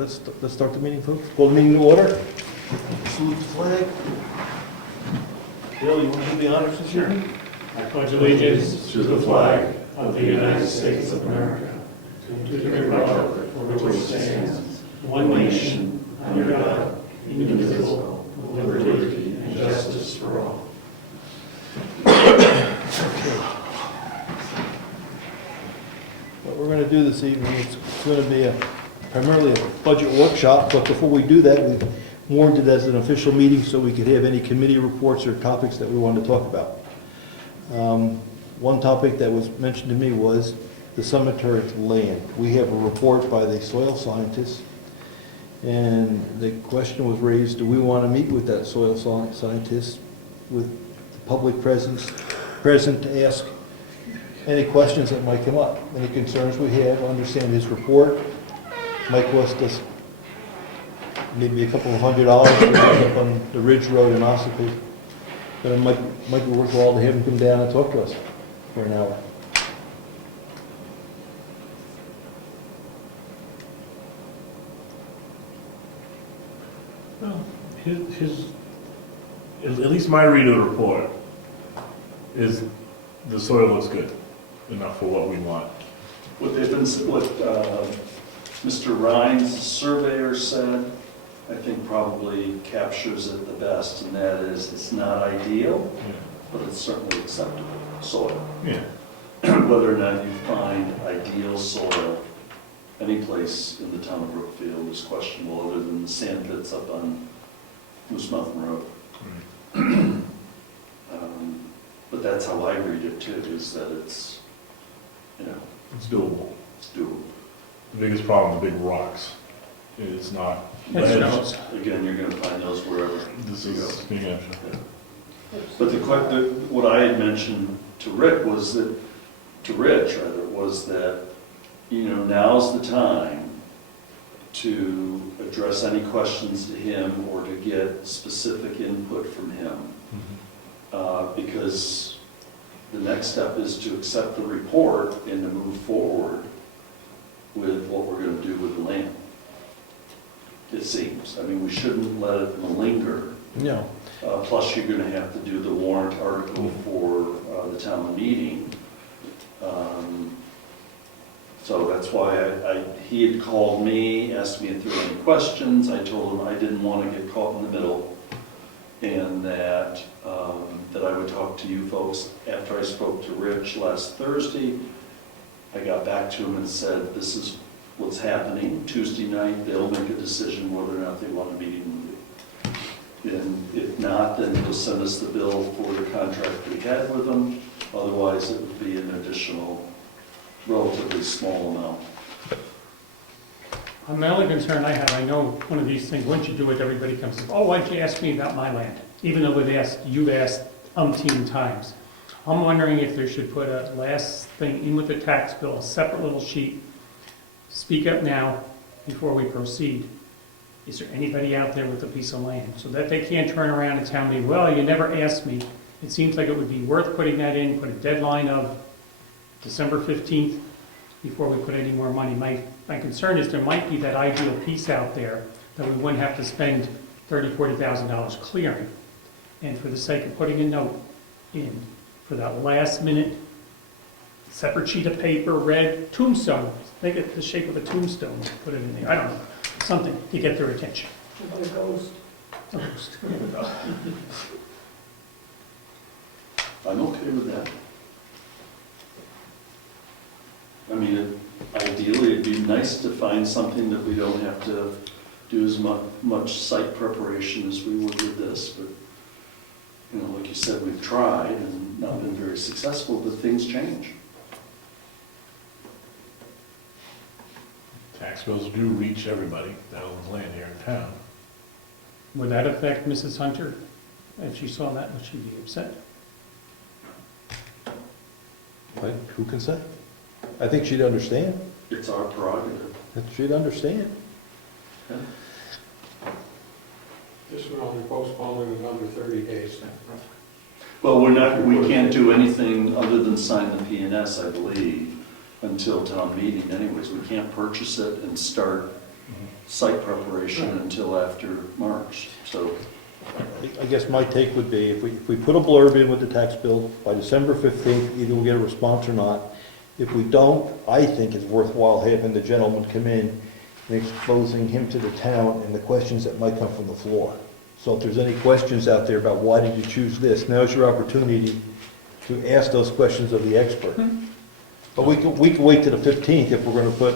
let's start the meeting, folks. Call the meeting to order. Salute the flag. Bill, you want to do the honors this year? I pledge allegiance to the flag of the United States of America, to the republic for which it stands, one nation, under God, indivisible, with liberty and justice for all. What we're going to do this evening, it's going to be primarily a budget workshop, but before we do that, we warned it as an official meeting so we could have any committee reports or topics that we wanted to talk about. One topic that was mentioned to me was the cemetery land. We have a report by the soil scientist, and the question was raised, do we want to meet with that soil scientist with the public present to ask any questions that might come up, any concerns we have, understand his report. Might cost us maybe a couple of $100 to get up on the Ridge Road in Ossipee. But it might be worthwhile to have him come down and talk to us for an hour. Well, at least my read of the report is the soil looks good enough for what we want. What Mr. Rhines, surveyor, said, I think probably captures it the best, and that is, it's not ideal, but it's certainly acceptable soil. Yeah. Whether or not you find ideal soil any place in the town of Brookfield is questionable, other than the sand pits up on Moose Mountain Road. But that's how I read it too, is that it's, It's doable. it's doable. The biggest problem, the big rocks. It's not. It's Again, you're gonna find those wherever. This is New Hampshire. But what I had mentioned to Rich was that, now's the time to address any questions to him or to get specific input from him. Because the next step is to accept the report and to move forward with what we're going to do with the land. It seems. I mean, we shouldn't let it linger. No. Plus, you're going to have to do the warrant article for the town meeting. So that's why he had called me, asked me if there were any questions. I told him I didn't want to get caught in the middle, and that I would talk to you folks. After I spoke to Rich last Thursday, I got back to him and said, this is what's happening. Tuesday night, they'll make a decision whether or not they want a meeting with you. And if not, then he'll send us the bill for the contract we had with them. Otherwise, it would be an additional, relatively small amount. My only concern I have, I know one of these things, once you do it, everybody comes and says, oh, why'd you ask me about my land? Even though you've asked umpteen times. I'm wondering if there should put a last thing in with the tax bill, a separate little sheet. Speak up now before we proceed. Is there anybody out there with a piece of land? So that they can't turn around and tell me, well, you never asked me. It seems like it would be worth putting that in, put a deadline of December 15th before we put any more money. My concern is there might be that ideal piece out there that we wouldn't have to spend $30,000, $40,000 clearing. And for the sake of putting a note in for that last minute, separate sheet of paper, red tombstone, make it the shape of a tombstone, put it in there, I don't know, something to get their attention. A ghost. A ghost. There we go. I'm okay with that. I mean, ideally, it'd be nice to find something that we don't have to do as much site preparation as we would with this, but, like you said, we've tried and not been very successful, but things change. Tax bills do reach everybody that owns land here in town. Would that affect Mrs. Hunter? If she saw that, would she be upset? Who can say? I think she'd understand. It's our prerogative. She'd understand. Yeah. This would only postpone it another 30 days. Well, we can't do anything other than sign the P&S, I believe, until town meeting anyways. We can't purchase it and start site preparation until after March, so. I guess my take would be, if we put a blurb in with the tax bill, by December 15th, either we'll get a response or not. If we don't, I think it's worthwhile having the gentleman come in and exposing him to the town and the questions that might come from the floor. So if there's any questions out there about why did you choose this, now's your opportunity to ask those questions of the expert. But we can wait to the 15th if we're gonna put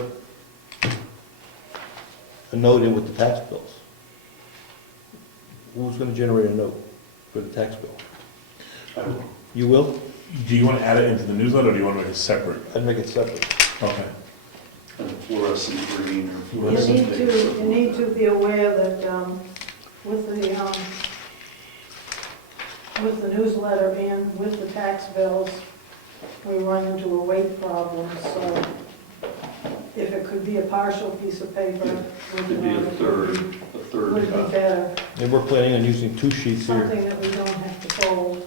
a note in with the tax bills. Who's gonna generate a note for the tax bill? I will. You will? Do you want to add it into the newsletter, or do you want to make it separate? I'd make it separate. Okay. And fluorescent green or You fluorescent. need to be aware that with the newsletter and with the tax bills, we run into a weight problem, so if it could be a partial piece of paper. Could be a third Would be copy. better, And we're planning on using 2 sheets here. something that we don't have to fold.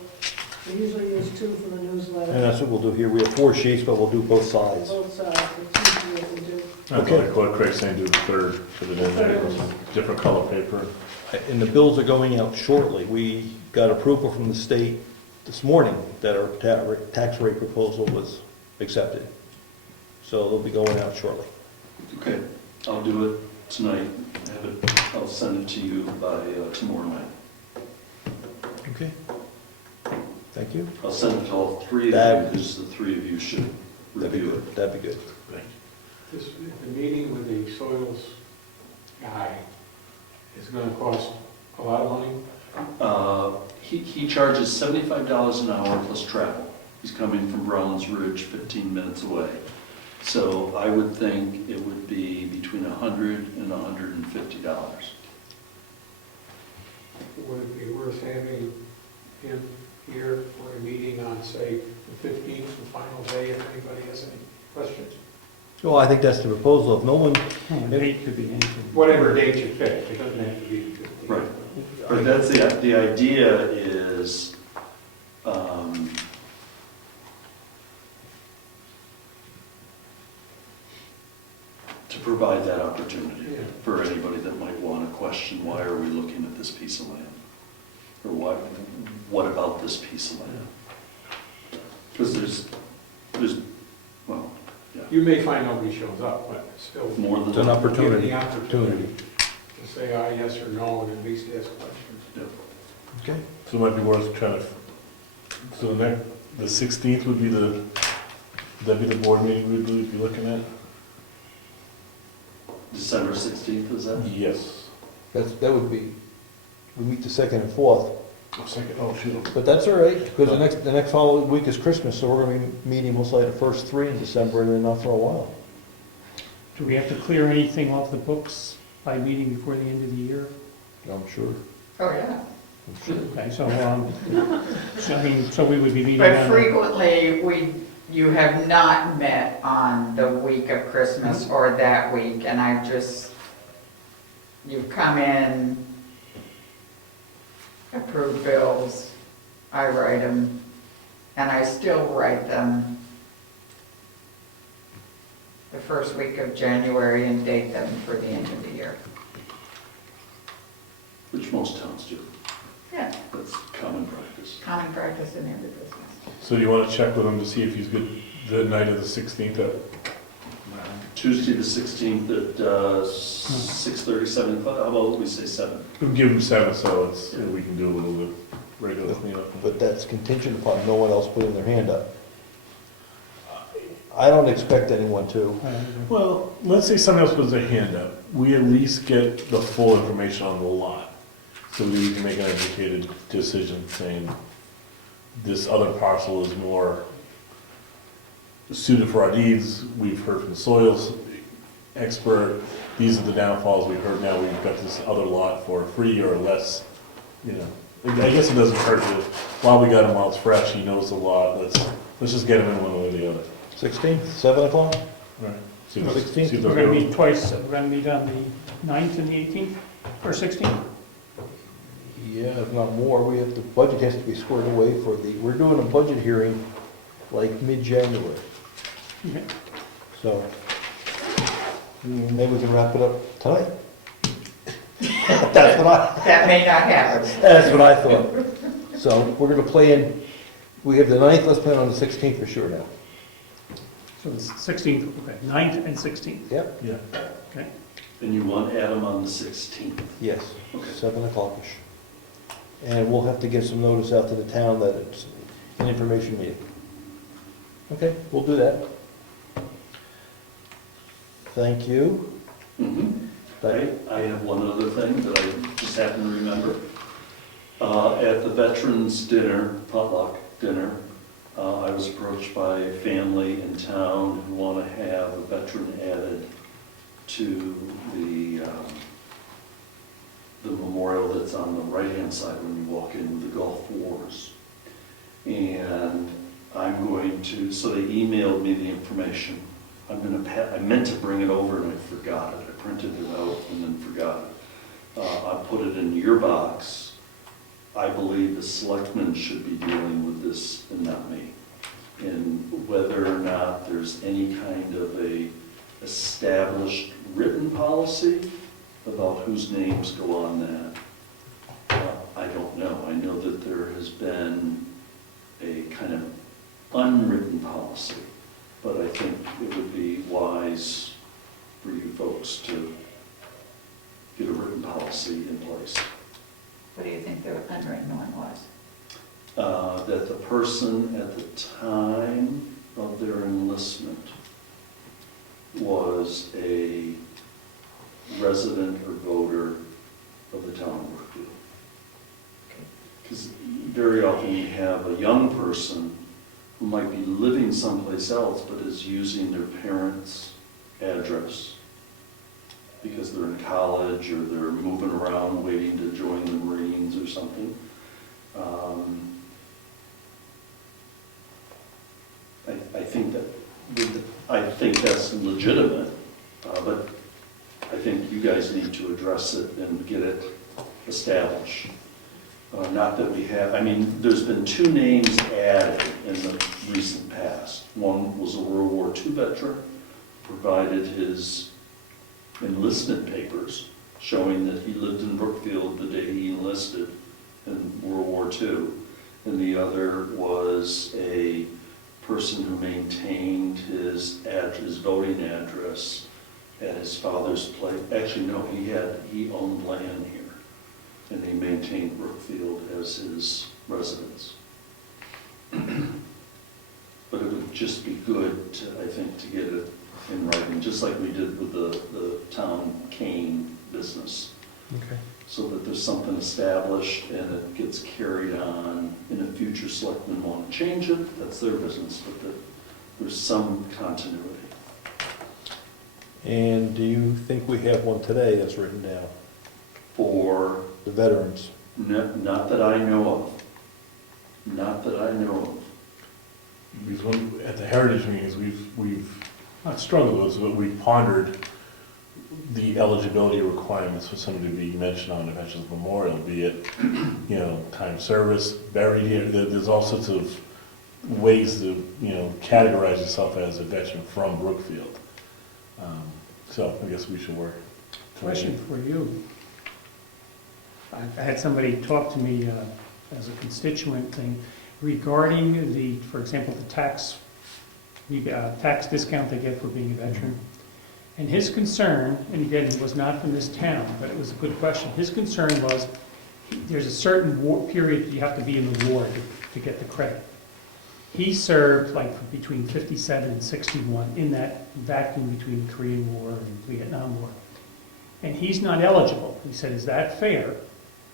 We usually use 2 for the And newsletter, that's what we'll do here. We have 4 sheets, but we'll do both sides. both sides, it's usually what we do. That's Okay. like what Craig's saying, do the third for the newsletter, different color paper. And the bills are going out shortly. We got approval from the state this morning that our tax rate proposal was accepted. So they'll be going out shortly. Okay, I'll do it tonight. I'll send it to you by tomorrow night. Okay. Thank you. I'll send it to all 3 of That- you, because the 3 of you should That'd be review it. good. That'd be good. This, the meeting with the soils guy is gonna cost a lot of money. He charges $75 an hour plus travel. He's coming from Browns Ridge, 15 minutes away. So I would think it would be between $100 and $150. Would it be worth having him here for a meeting on, say, the 15th, the final day, if anybody has any questions? Well, I think that's the proposal. If no one, The date could be anything. Whatever date you pick, it doesn't have to be the 15th. Right. But that's the idea is, to provide that opportunity Yeah. for anybody that might want to question, why are we looking at this piece of land? Or what about this piece of land? Because there's, well, yeah, You may find nobody shows up, but still. more than. it's an opportunity. Give the opportunity to say aye, yes, or no, and at least ask questions. Yeah. okay? So it might be worth trying to, so the 16th would be that'd be the board meeting we'd be looking at? December 16th, is that? Yes. That would be, we meet the 2nd and 4th. Oh, shoot. But that's all right, because the next following week is Christmas, so we're gonna be meeting most likely the first 3 in December, and then not for a while. Do we have to clear anything off the books by meeting before the end of the year? I'm sure. Oh, yeah. I'm sure. Okay, so we would be meeting But on. frequently, you have not met on the week of Christmas or that week, and you've come in, approve bills, I write them, and I still write them the first week of January and date them for the end of the year. Which most towns do. Yeah, That's common practice. common practice in every business. So do you want to check with him to see if he's good the night of the 16th at? Tuesday, the 16th at 6:30, 7 o'clock. How about we say 7? We'll give him 7, so we can do a little bit regular cleanup. But that's contingent upon no one else putting their hand up. I don't expect anyone to. Well, let's say somebody else puts their hand up. We at least get the full information on the lot. So we can make an educated decision saying this other parcel is more suited for our needs. We've heard from the soils expert. These are the downfalls we've heard. Now we've got this other lot for free or less, you know. I guess it doesn't hurt to, while we got him while it's fresh, he knows the lot. Let's just get him in one way or the other. 16th, 7 o'clock? Right. See if 16th? see if We're they're gonna good. meet twice, we're gonna meet on the 9th and the 18th, or 16th? Yeah, if not more, the budget has to be squared away we're doing a budget hearing like mid-January, Okay. so. Maybe we can wrap it up tonight. That's what I, That may not happen. that's what I thought. So we're gonna plan, we have the 9th, let's plan on the 16th for sure now. So the 16th, okay, 9th and 16th, Yep. Yeah. okay? And you want Adam on the 16th? Yes, Okay. 7 o'clockish. And we'll have to get some notice out to the town that it's an information meeting. Okay, we'll do that. Thank you. I have one other thing that I just happened to remember. At the Veterans Dinner, potluck dinner, I was approached by a family in town who want to have a veteran added to the memorial that's on the right-hand side when you walk in with the Gulf Wars. And I'm going to, so they emailed me the information. I meant to bring it over and I forgot it. I printed it out and then forgot it. I put it in your box. I believe the selectmen should be dealing with this and not me. And whether or not there's any kind of a established written policy about whose names go on that, I don't know. I know that there has been a kind of unwritten policy, but I think it would be wise for you folks to get a written policy in place. What do you think the unwritten one was? That the person at the time of their enlistment was a resident or voter of the town of Brookfield. Because very often you have a young person who might be living someplace else but is using their parents' address because they're in college or they're moving around waiting to join the Marines or something. I think that's legitimate, but I think you guys need to address it and get it established. Not that we have, I mean, there's been 2 names added in the recent past. One was a World War II veteran, provided his enlistment papers showing that he lived in Brookfield the day he enlisted in World War II. And the other was a person who maintained his voting address at his father's place. Actually, no, he owned land here, and he maintained Brookfield as his residence. But it would just be good, to, I think, to get it in writing, just like we did with the town cane business, Okay. so that there's something established and it gets carried on. In a future selectmen want to change it, that's their business, but that there's some continuity. And do you think we have one today that's written down? For, The veterans? not that I know of. Not that I know of. Because at the heritage meetings, we've not struggled with this, but we've pondered the eligibility requirements for somebody to be mentioned on a veterans memorial, be it, time service, buried here. There's all sorts of ways to, categorize yourself as a veteran from Brookfield. So I guess we should work. Question for you. I had somebody talk to me as a constituent thing regarding for example, the tax discount they get for being a veteran. And his concern, and again, it was not from this town, but it was a good question. His concern was there's a certain period you have to be in the war to get the credit. He served between 57 and 61 in that vacuum between the Korean War and the Vietnam War. And he's not eligible. He said, is that fair?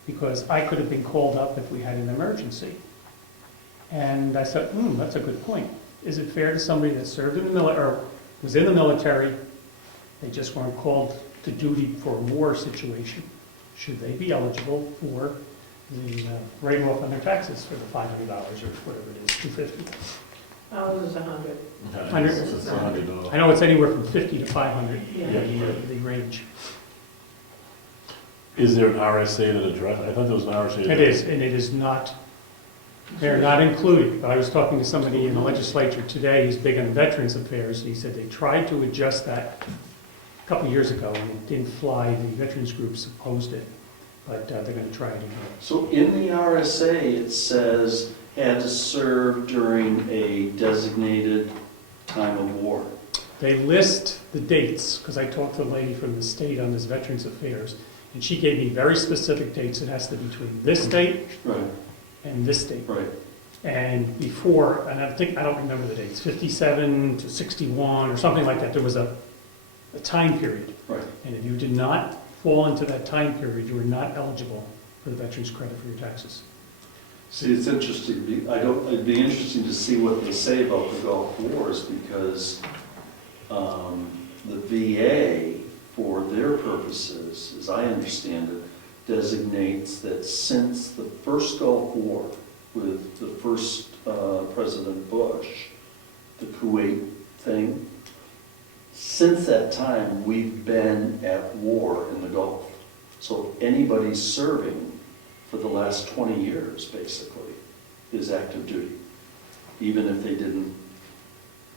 Because I could have been called up if we had an emergency. And I said, that's a good point. Is it fair to somebody that served in the military, or was in the military, they just weren't called to duty for a war situation? Should they be eligible for the writing off on their taxes for the $500 or whatever it is, $250? Ours is 100. It's $100. I know it's anywhere from 50 to 500, Yeah. the range. Is there an RSA that address? I thought there was an RSA. It is, and it is not, they're not included. But I was talking to somebody in the legislature today who's big on Veterans Affairs, and he said they tried to adjust that a couple of years ago, and it didn't fly. The veterans groups opposed it, but they're going to try it again. So in the RSA, it says had to serve during a designated time of war. They list the dates, because I talked to the lady from the state on this Veterans Affairs, and she gave me very specific dates. It has to be between this date Right, and this date. right. And before, and I don't remember the dates, 57 to 61 or something like that, there was a time period. Right. And if you did not fall into that time period, you were not eligible for the veterans credit for your taxes. See, it's interesting, it'd be interesting to see what they say about the Gulf Wars, because the VA, for their purposes, as I understand it, designates that since the first Gulf War, with the first President Bush, the Kuwait thing, since that time, we've been at war in the Gulf. So anybody serving for the last 20 years, basically, is active duty, even if they didn't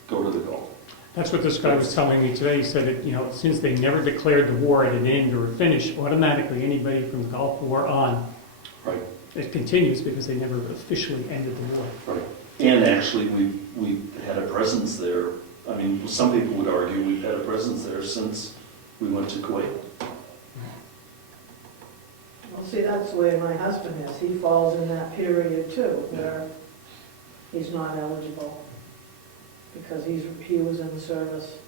go to the Gulf. That's what this guy was telling me today. He said that, since they never declared the war at an end or a finish, automatically anybody from the Gulf War on, Right. it continues because they never officially ended the war. Right. And actually, we've had a presence there. I mean, some people would argue we've had a presence there since we went to Kuwait. Well, see, that's the way my husband is. He falls in that period too, where he's not eligible because he was in the service.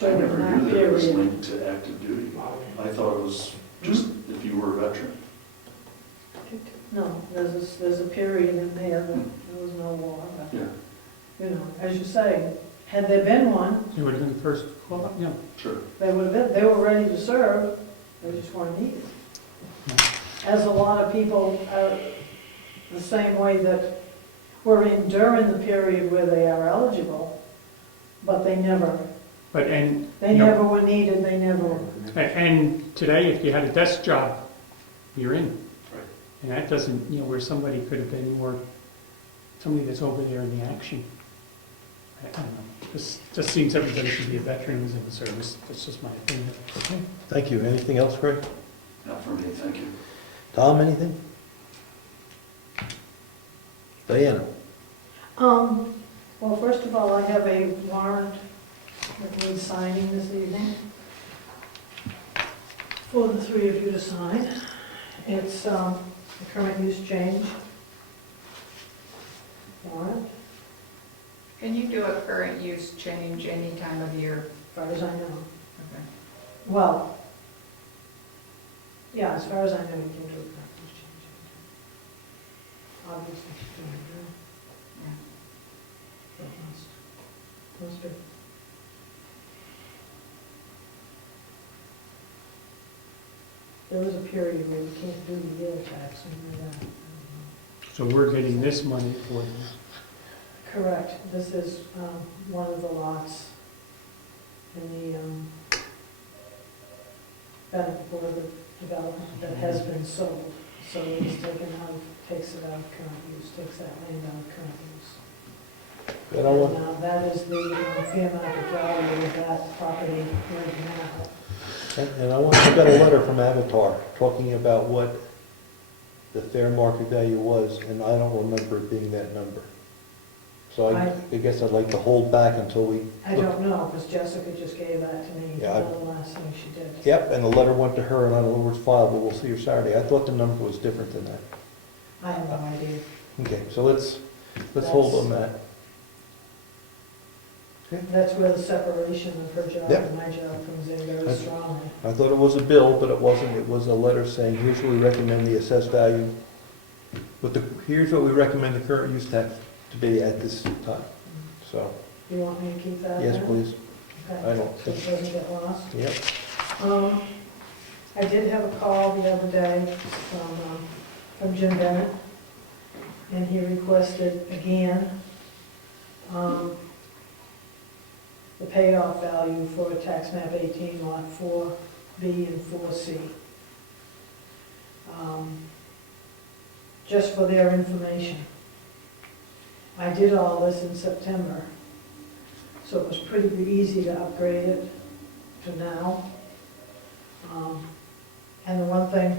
I never During knew that that it was period. linked to active duty. I thought it was just if you were a veteran. No, there's a period in there that there was no war. But, Yeah, as you say, had there been one, It would have been the first, well, yeah. sure. they were ready to serve, they just weren't needed. As a lot of people are the same way that we're in during the period where they are eligible, but they never were needed, they never. And today, if you had a desk job, you're in. Right. And that doesn't, where somebody could have been more, somebody that's over there in the action. I don't know. Just seems everybody should be a veteran who's in the service. That's just my opinion. Okay, thank you. Anything else, Greg? Not for me, thank you. Tom, anything? Diana? Well, first of all, I have a warrant that needs signing this evening for the three of you to sign. It's the current use change warrant, Can you do a current use change any time of year? as far as I know. Okay. Well, yeah, as far as I know, you can do a current use change. Obviously, you can do it. Yeah. Must be. There was a period where you can't do the year tax and all that. So we're getting this money for this. Correct. This is one of the lots in the benefit board of development that has been sold. So it's taken out, takes it out of current use, takes that land out of current use. Good, I want- Now, that is the fair market value of that property right now. And I got a letter from Avatar talking about what the fair market value was, and I don't remember it being that number. So I guess I'd like to hold back until we. I don't know, because Jessica just gave that to me, Yeah, the last thing she did. Yep, and the letter went to her, and I don't know where it's filed, but we'll see her Saturday. I thought the number was different than that. I have no idea. Okay, so let's hold on that. That's where the separation of her job Yep. and my job comes in very That's- strongly. I thought it was a bill, but it wasn't. It was a letter saying, here's what we recommend the assessed value. Here's what we recommend the current use tax to be at this time. So, You want me to keep that? yes, then? please. Okay. I don't So it think, doesn't get lost? yep. I did have a call the other day from Jim Bennett, and he requested again the payoff value for tax map 18 lot 4B and 4C. Just for their information. I did all this in September, so it was pretty easy to upgrade it. to now. And the one thing,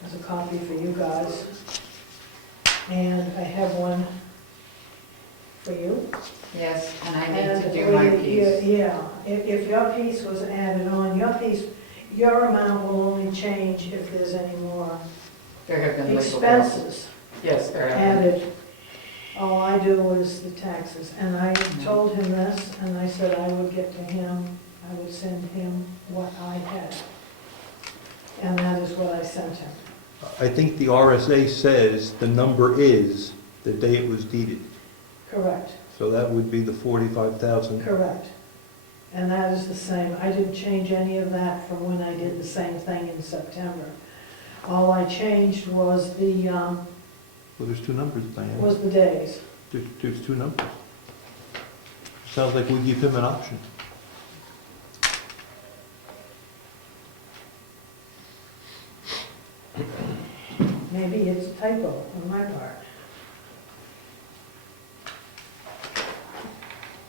there's a copy for you guys, and I have one for you. Yes, and I need And to do my piece. Yeah, if your piece was added on, your piece, your amount will only change if there's any more There have been legal bills. expenses Yes, there have been. added. All I do is the taxes, and I told him this, and I said I would get to him, I would send him what I had. And that is what I sent him. I think the RSA says the number is the day it was deeded. Correct, So that would be the 45,000. correct. And that is the same. I didn't change any of that from when I did the same thing in September. All I changed was Well, there's two numbers, Diane. was the days. There's two numbers. Sounds like we give him an option. Maybe it's a typo on my part.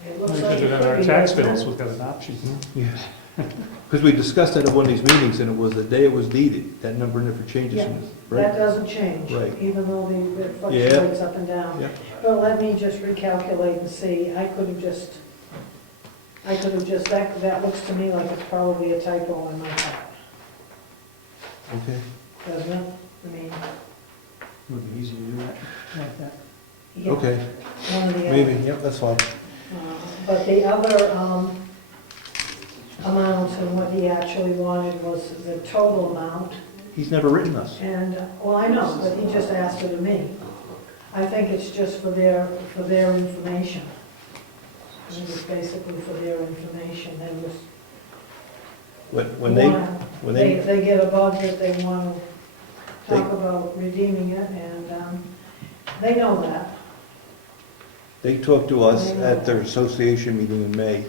It looks like Because it in could our be, tax doesn't it? bills, we've got an option. Yeah. Because we discussed that at one of these meetings, and it was the day it was deeded. That number never changes, Yeah, right? That doesn't change, Right. even though it fluctuates up and down. Yeah. But let me just recalculate and see, I could have just, that looks to me like it's probably a typo on my part, Okay. doesn't it? I mean, Would be easy to do that, like that. yeah, Okay, one or the other. maybe, yep, that's fine. But the other amount and what he actually wanted was the total amount. He's never written us. And, well, I know, but he just asked it of me. I think it's just for their information. I think it's basically for their information. They just When they, wanna- when they get a budget, they want to talk They- about redeeming it, and they know that. they talked to us at their association meeting in May,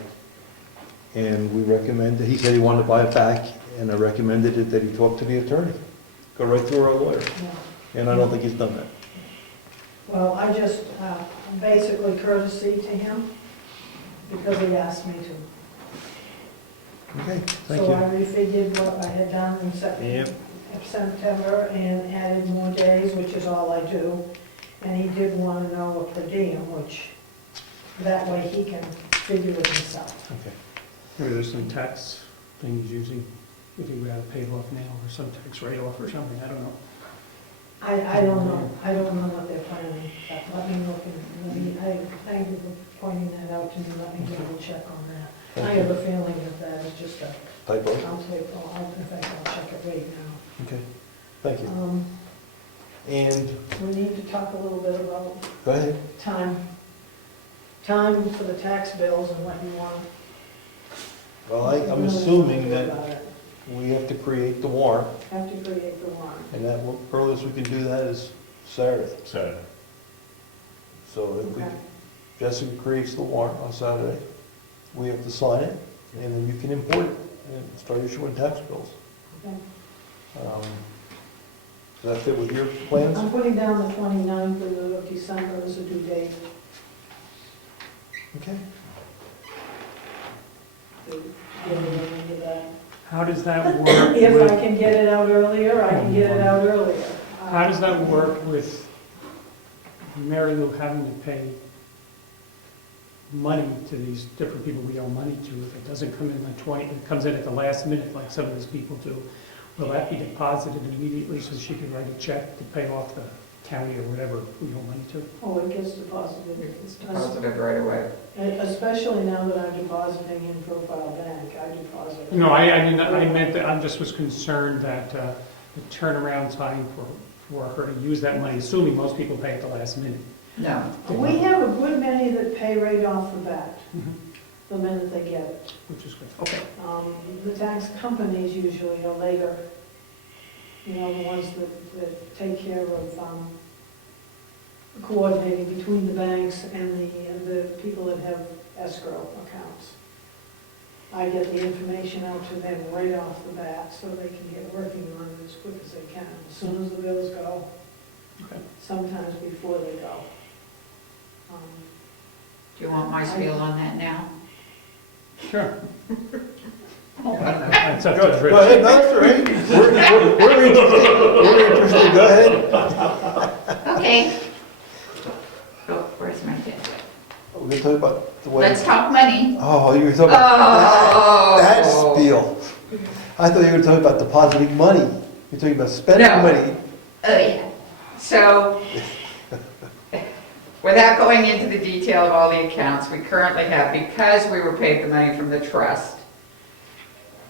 and we recommended, he said he wanted to buy it back, and I recommended it that he talk to the attorney. Go right through our lawyer, Yeah. and I don't think he's done that. Well, I just, basically courtesy to him, because he asked me to. Okay, thank So I you. refigured what I had done in Yep. September and added more days, which is all I do. And he did want to know a per diem, which, that way he can figure it himself. Okay. Maybe there's some tax things using, if you would have paid off now, or some tax write-off or something, I don't know. I don't know, I don't know what they're planning, but let me look and, I thank you for pointing that out to me, let me double check on that. I have a feeling that is just a, Typo. in fact, I'll check it right now. Okay, thank you. And, We need to talk a little bit about go ahead. time for the tax bills and what you want. Well, I'm really assuming do that about it. we have to create the warrant, Have to create the warrant. and that earliest we can do that is Saturday. So, So if we, Okay. Jessica creates the warrant on Saturday, we have to sign it, and then you can import it and start issuing tax bills. Okay. Does that fit with your plans? I'm putting down the 29th of December as a due date. Okay. to get it into that. How does that work If I with, can get it out earlier, I can get it out earlier. how does that work with Mary Lou having to pay money to these different people we owe money to? If it doesn't come in it comes in at the last minute, like some of these people do, will that be deposited immediately so she can write a check to pay off the county or whatever we owe money to? Oh, it gets deposited. It's deposited right away. Especially now that I'm depositing in Profile Bank, I deposit. No, I meant that, I just was concerned that the turnaround time for her to use that money, assuming most people pay at the last minute. No, We have a good many that pay right off the bat, Mhm. the minute they get it. Which is good, okay. The tax companies usually are later, you know, the ones that take care of coordinating between the banks and the people that have escrow accounts. I get the information out to them right off the bat so they can get working on it as quick as they can, as soon as the bills go, Okay. sometimes before they go. do you want my spiel on that now? Sure. That's up to Go Rich. ahead, no, that's all right. We're interested, go ahead. Okay. Oh, where's my pen? We're gonna talk about the way. Let's talk money. Oh, you were talking about Oh. that spiel. I thought you were talking about depositing money. You're talking about spending No. money. Oh, yeah. So, without going into the detail of all the accounts, we currently have, because we were paid the money from the trust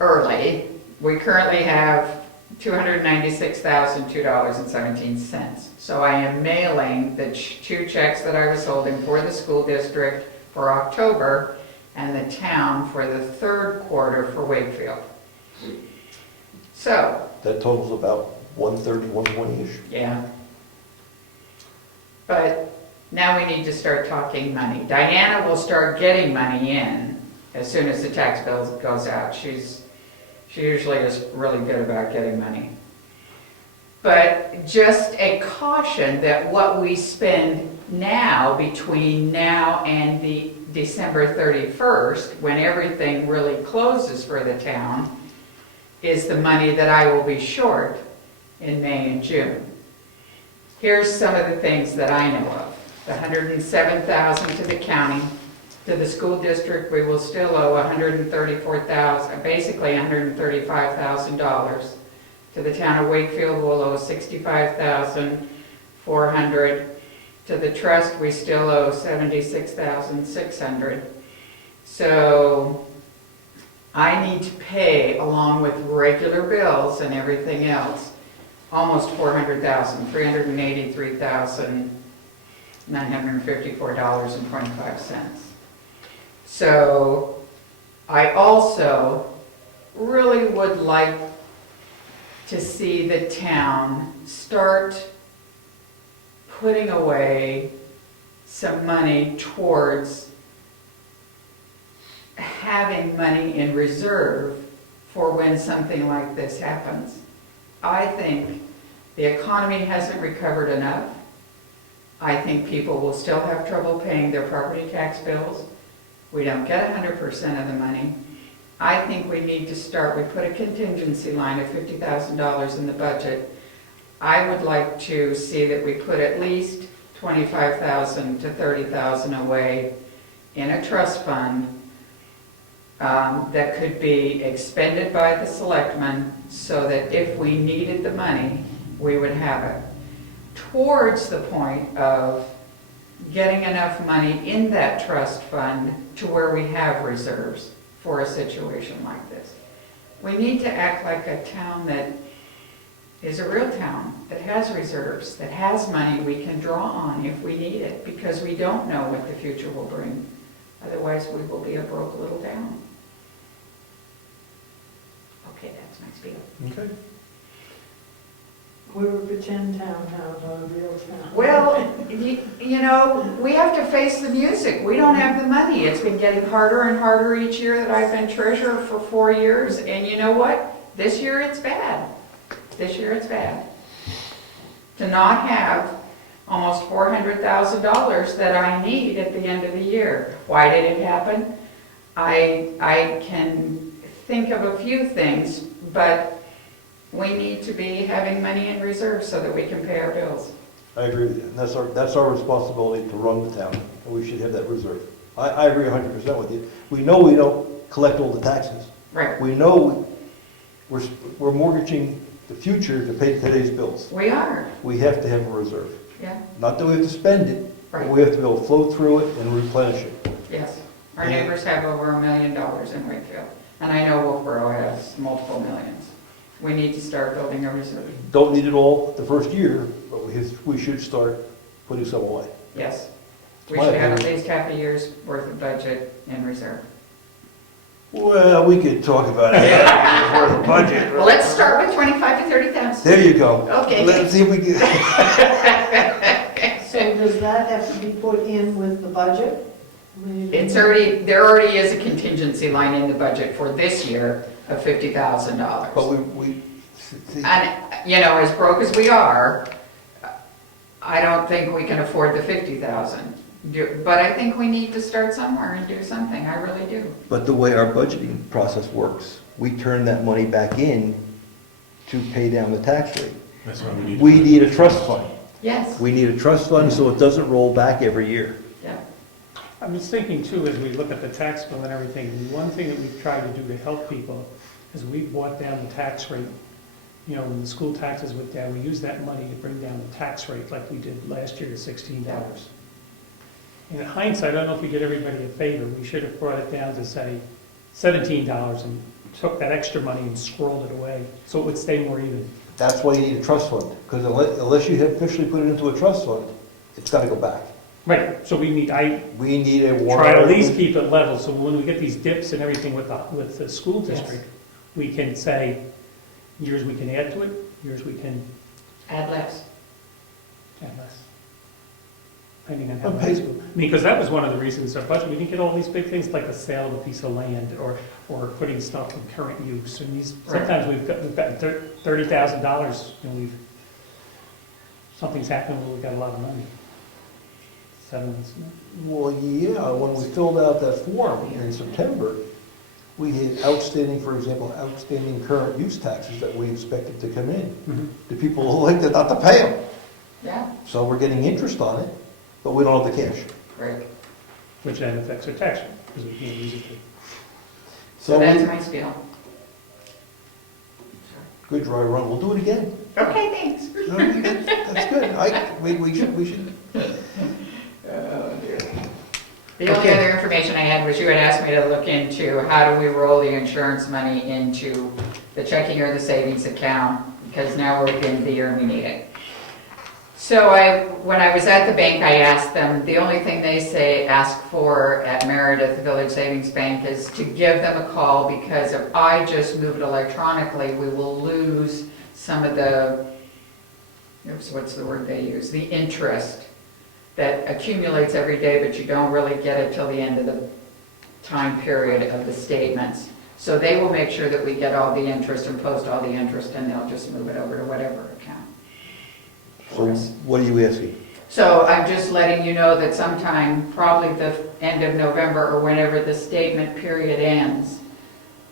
early, we currently have $296,002.17. So I am mailing the two checks that I was holding for the school district for October and the town for the third quarter for Wakefield. So, That totals about 130, 120-ish. yeah. But now we need to start talking money. Diana will start getting money in as soon as the tax bill goes out. She usually is really good about getting money. But just a caution that what we spend now, between now and the December 31st, when everything really closes for the town, is the money that I will be short in May and June. Here's some of the things that I know of. The $107,000 to the county. To the school district, we will still owe $134,000, basically $135,000. To the town of Wakefield, we'll owe $65,400. To the trust, we still owe $76,600. So I need to pay, along with regular bills and everything else, almost $400,000, $383,954.25. So I also really would like to see the town start putting away some money towards having money in reserve for when something like this happens. I think the economy hasn't recovered enough. I think people will still have trouble paying their property tax bills. We don't get 100% of the money. I think we need to start, we put a contingency line of $50,000 in the budget. I would like to see that we put at least $25,000 to $30,000 away in a trust fund that could be expended by the selectmen so that if we needed the money, we would have it. Towards the point of getting enough money in that trust fund to where we have reserves for a situation like this. We need to act like a town that is a real town, that has reserves, that has money we can draw on if we need it, because we don't know what the future will bring. Otherwise, we will be a broke little town. Okay, that's my spiel. Okay. We're a pretend town now, not a real town. Well, you know, we have to face the music. We don't have the money. It's been getting harder and harder each year that I've been treasurer for 4 years, and you know what? This year it's bad. This year it's bad. To not have almost $400,000 that I need at the end of the year. Why did it happen? I can think of a few things, but we need to be having money in reserve so that we can pay our bills. I agree with you. And that's our responsibility to run the town, and we should have that reserve. I agree 100% with you. We know we don't collect all the taxes. Right. We know we're mortgaging the future to pay today's bills. We are, We have to have a reserve. yeah, Not that we have to spend it, but right, we have to be able to flow through it and replenish it. yes. Our neighbors have over $1 million in Wakefield, and I know Wolfboro has multiple millions. We need to start building a reserve. Don't need it all the first year, but we should start putting some away. Yes. We My should have at opinion. least half a year's worth of budget in reserve. Well, we could talk about it for the budget. Well, let's start with 25 to 30,000. There you go. Okay. Let's see if we can. So does that have to be put in with the budget? There already is a contingency line in the budget for this year of $50,000. But we. And, you know, as broke as we are, I don't think we can afford the $50,000. But I think we need to start somewhere and do something, I really do. But the way our budgeting process works, we turn that money back in to pay down the tax rate. That's why we need. We need a trust fund. Yes, We need a trust fund so it doesn't roll back every year. yeah, I'm just thinking too, as we look at the tax bill and everything, the one thing that we've tried to do to help people is we brought down the tax rate. You know, when the school taxes went down, we used that money to bring down the tax rate like we did last year to $16. In hindsight, I don't know if we did everybody a favor, we should have brought it down to say $17 and took that extra money and scrolled it away, so it would stay more even. That's why you need a trust fund, because unless you have officially put it into a trust fund, it's gotta go back. Right, so we need, We need a warrant. try to at article. least keep it level, so when we get these dips and everything with the school Yes. district, we can say, years we can add to it, years we can add less. add less. Depending on how Okay. high school, I mean, because that was one of the reasons our budget, we didn't get all these big things like the sale of a piece of land or putting stuff in current use. And these, Right. sometimes we've gotten $30,000, and something's happened where we've got a lot of money. Well, yeah, when we filled out that form in September, we had outstanding, for example, outstanding current use taxes that we expected to come in. Mhm. The people elected not to pay them, Yeah, so we're getting interest on it, but we don't have the cash. great. Which then affects our tax rate, because we can't use it to. So that's we- my spiel. Good dry run, we'll do it again. Okay, thanks. No, that's good. We should. The only Okay. other information I had was you had asked me to look into how do we roll the insurance money into the checking or the savings account, because now we're at the end of the year and we need it. So when I was at the bank, I asked them, the only thing they ask for at Meredith, the Village Savings Bank, is to give them a call, because if I just move it electronically, we will lose some of the, what's the word they use, the interest that accumulates every day, but you don't really get it till the end of the time period of the statements. So they will make sure that we get all the interest and post all the interest, and they'll just move it over to whatever account. So what are you asking? So I'm just letting you know that sometime, probably the end of November or whenever the statement period ends,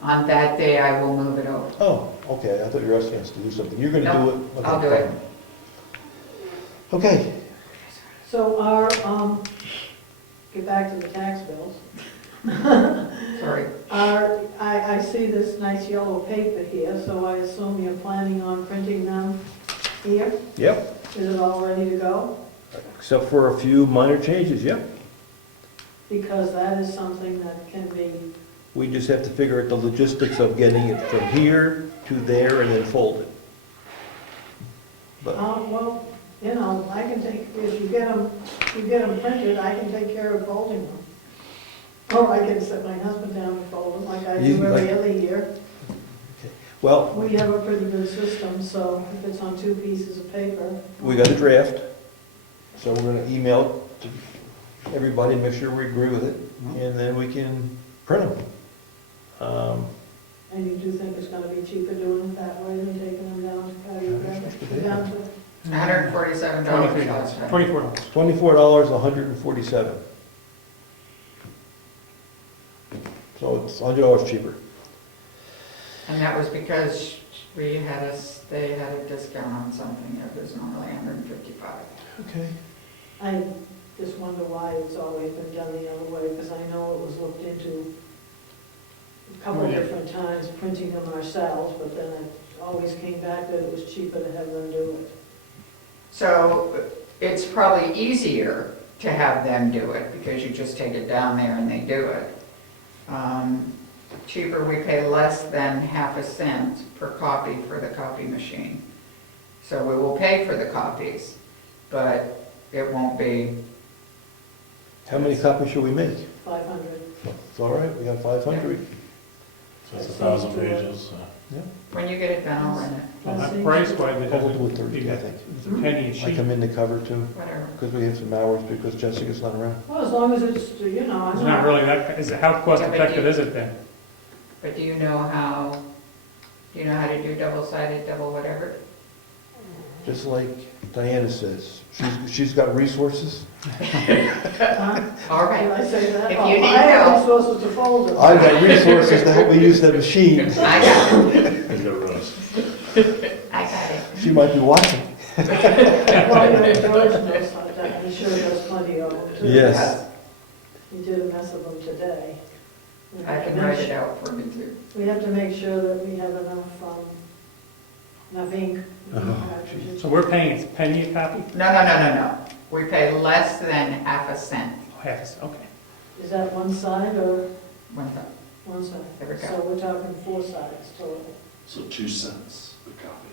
on that day I will move it over. Oh, okay, I thought you were asking us to do something. You're gonna No, do it? Okay, I'll do it. fine. Okay, So our, get back to the tax bills. Sorry. I see this nice yellow paper here, so I assume you're planning on printing them here? yep, Is it all ready to go? except for a few minor changes, yep. Because that is something that can be, We just have to figure out the logistics of getting it from here to there and then fold it. But, well, you know, I can take, if you get them printed, I can take care of folding them. Or I can sit my husband down and fold them like I You- do every like- other year. well, We have a pretty good system, so if it's on two pieces of paper. we got a draft, so we're gonna email it to everybody, make sure we agree with it, and then we can print them. And you do think it's gonna be cheaper doing it that way than taking them down to Patty down to $147 last time. $24. $24, $147. So it's $100 cheaper. And that was because they had a discount on something that was normally $155. Okay. I just wonder why it's always been done the other way, because I know it was looked into a couple of Yeah. different times, printing them ourselves, but then it always came back that it was cheaper to have them do it. So it's probably easier to have them do it, because you just take it down there and they do it. Cheaper, we pay less than half a cent per copy for the copy machine. So we will pay for the copies, but it won't be, How many copies should we make? 500. It's all right, we got 500. So it's 1,000 pages. when you get it done, I'll run it, Well, that price-wise, it We'll do it doesn't, 30, I think. it's a penny a I sheet. come in to cover too, whatever. because we have some hours, because Jessica's not around. Well, as long as it's, you know, It's I'm not not, really that, how cost-effective is it then? But do you know how to do double-sided, double whatever? Just like Diana says. She's got resources. Huh? All Did right, I say that? If Oh, you need I have help. resources to fold it. I've got resources to help me use that machine. I got it, He's got Rose. I got it. She might be watching. Well, you know, George knows how to, he sure does plenty of them too. Yes. He did a mess of them today. We I have to can make write it su- out for you too. We have to make sure that we have enough ink. Oh, So we're paying a penny a copy? No. We pay less than half a cent. Oh, half a cent, okay. Is that one side or One time. one side? There we go. So we're talking 4 sides total. So 2 cents a copy.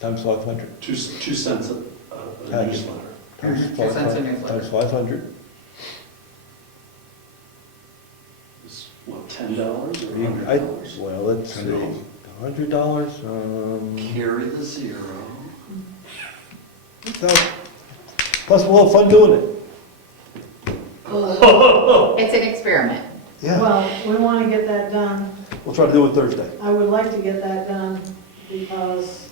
Times 500. 2 cents a Packet. newsletter. Times Mhm, 2 cents a 500. newsletter. Times 500. Is what, $10 or I- $100? Well, let's see. $10. $100. Carry the 0. Plus, we'll have fun doing it. It's an experiment. Yeah. Well, we want to get that done. We'll try to do it Thursday. I would like to get that done because,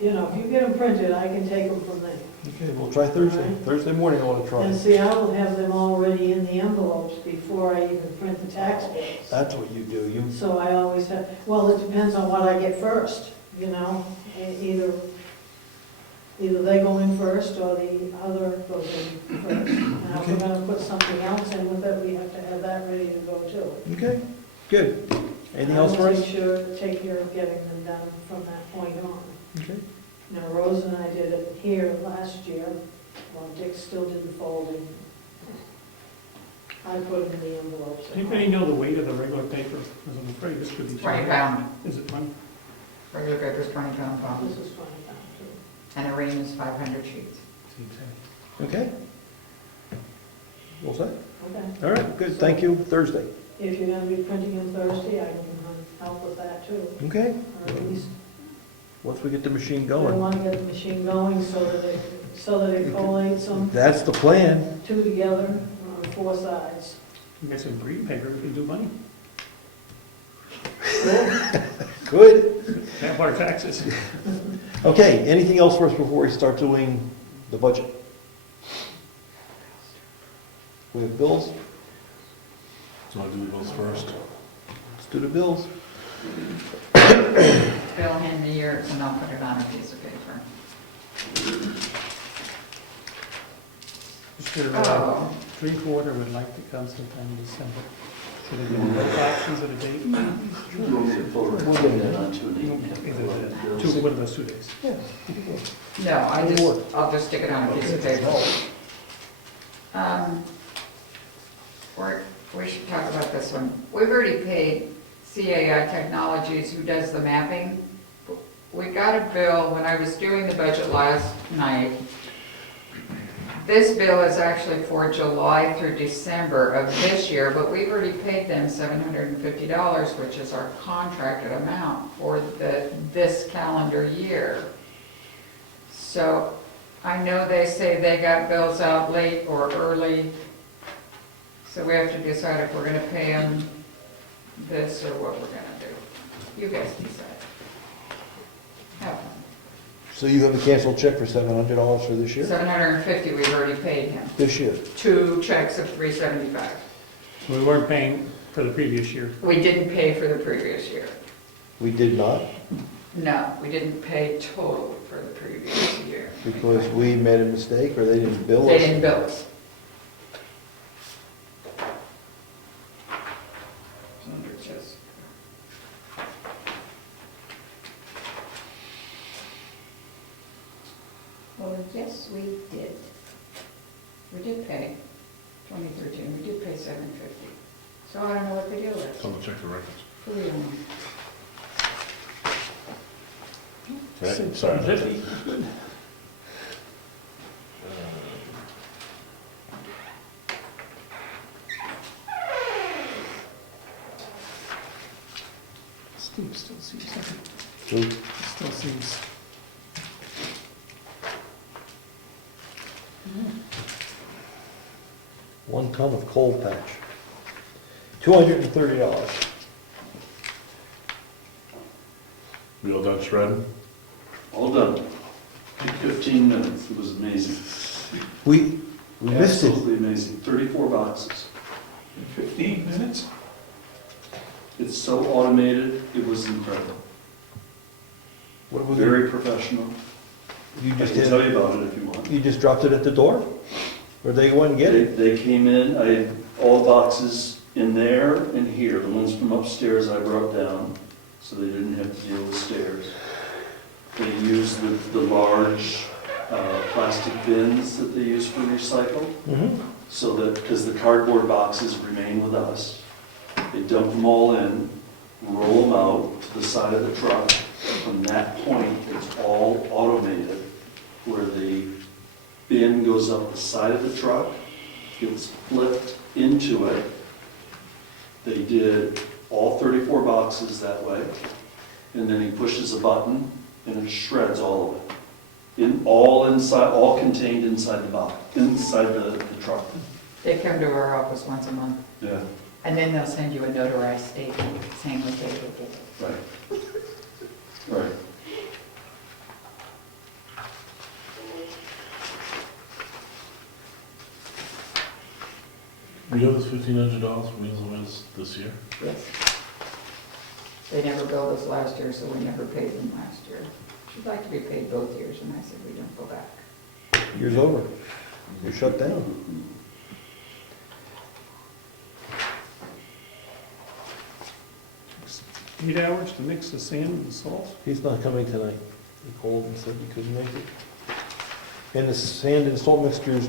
you know, if you get them printed, I can take them from there. Okay, we'll try Thursday. All right. Thursday morning I want to try. And see, I will have them already in the envelopes before I even print the tax bills. That's what you do. You, So I always have, well, it depends on what I get first, you know? Either they go in first or the other goes in first. Now, if we're Okay. gonna put something else in with it, we have to have that ready to go too. okay, good. Anything I else will for us? take care of getting them done from that point on. Okay. Now, Rose and I did it here last year, while Dick still did the folding. I put them in the envelopes. Anybody know the weight of the regular paper? Because I'm afraid this could be. 20 pound. Is it 20? Regular paper's 20 pound This pound. is 20 pound too. And a ream is 500 sheets. Okay. All set? Okay. All right, good. Thank you. Thursday. If you're gonna be printing them Thursday, I can help with that too, Okay. or at least Once we get the machine I going. want to get the machine going so that it collates them That's the plan. 2 together on 4 sides. You get some green paper, we can do money. Good. Have our taxes. Okay, anything else for us before we start doing the budget? We have bills? So I'll do the bills first. Let's do the bills. Bill, hand me yours and I'll put it on a piece of paper. Mr. Oh. Drinkwater would like to come sometime in December. Should I give him both options at a date? We'll get forward. We'll get that onto an email. What are those 2 days? Yeah. No, I'll just stick it on a piece of paper. We should talk about this one. We've already paid CAI Technologies, who does the mapping. We got a bill when I was doing the budget last night. This bill is actually for July through December of this year, but we've already paid them $750, which is our contracted amount for this calendar year. So I know they say they got bills out late or early, so we have to decide if we're gonna pay them this or what we're gonna do. You guys decide. Have fun. So you have a canceled check for $700 for this year? $750 we've already paid him. This year? 2 checks of $375. So we weren't paying for the previous year. We didn't pay for the previous year. We did not, No, we didn't pay total for the previous year. because we made a mistake, or they didn't bill us? They didn't bill us. Under just- Well, yes, we did. We did pay 2013, we did pay $750. So I don't know what the deal is. So I'll check the records. Who do you want? Okay, sorry. about that. 750. Steve still seems like it. Who? Still seems. One ton of coal patch. $230. We all done shredding? All done. Took 15 minutes, it was amazing. We missed it. Absolutely amazing, 34 boxes. In 15 minutes? It's so automated, it was incredible. What was Very professional. You I just can tell did, you about it if you want. you just dropped it at the door? Or they went and get it? They came in, I had all the boxes in there and here. The ones from upstairs I brought down, so they didn't have to deal with stairs. They used the large plastic bins that they use for recycle, Mm-hmm. so that, because the cardboard boxes remain with us, they dump them all in, roll them out to the side of the truck. From that point, it's all automated, where the bin goes up the side of the truck, gets flipped into it. They did all 34 boxes that way, and then he pushes a button, and it shreds all of it. All inside, all contained inside the box, inside the truck. They come to our office once a month, Yeah, and then they'll send you a notarized statement saying what they did. right. Right. We got this $1,500 from Meals on Wheels this year. Yes. They never billed us last year, so we never paid them last year. She'd like to be paid both years, and I said, we don't go back. Year's over. You're shut down. 8 hours to mix the sand and the salt? He's not coming tonight. He called and said he couldn't make it. And the sand and salt mixture is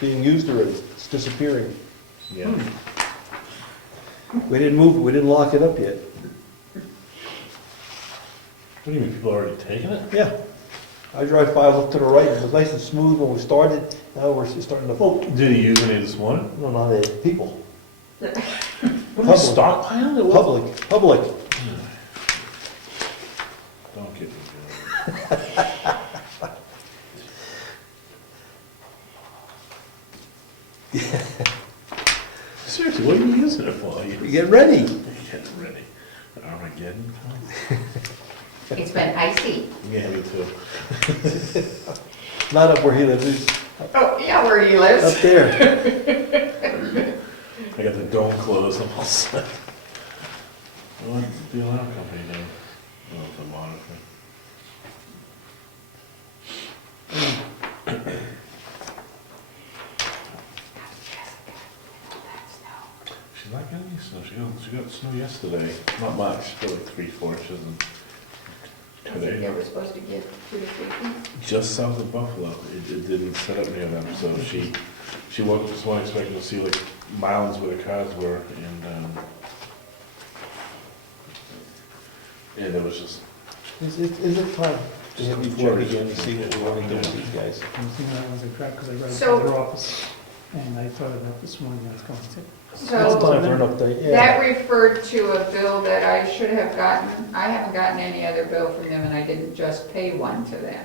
being used already. It's disappearing. Yeah. We didn't move it. We didn't lock it up yet. What do you mean, people are already taking it? Yeah. I drive by, look to the right. It was nice and smooth when we started. Now we're starting to, oh, Did he use any this morning? no, not it. People. What, Public. stockpiled it? Public. Don't get me going. Seriously, what are you using it for? You get ready. Get ready. Armageddon? It's been icy. Yeah, me too. Not up where he lives. He's Oh, yeah, where he lives. up there. I got the dome closed, I'm all set. What's the alarm company doing? Oh, the monitoring. She's not getting any snow. She got snow yesterday. Not much, but like 3-4 inches. And I think they today, were supposed to get 2 to 3 feet. just south of Buffalo, it didn't set up near them. So she wasn't expecting to see like mounds where the cars were, and it was just. Is it time to have you check again to see what we want to do with these guys? I'm thinking that was a crap, because I got it So- to their office, and I thought about this morning, I was going to. It's So time for an update, that yeah. referred to a bill that I should have gotten. I haven't gotten any other bill from them, and I didn't just pay one to them.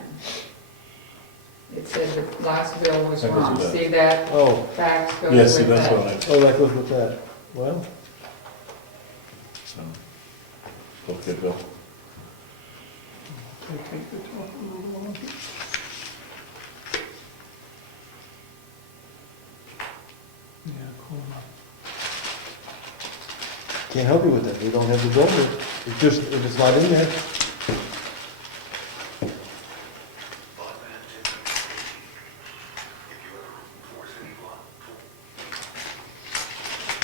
It said the last bill was That goes wrong. with that. See that Oh, fax goes Yeah, with see, that's that. what I. oh, that goes with that. Well, Okay, Bill. Take the top a little longer. Yeah, call them up. can't help you with that. We don't have the bill. It's just, if it's not in there.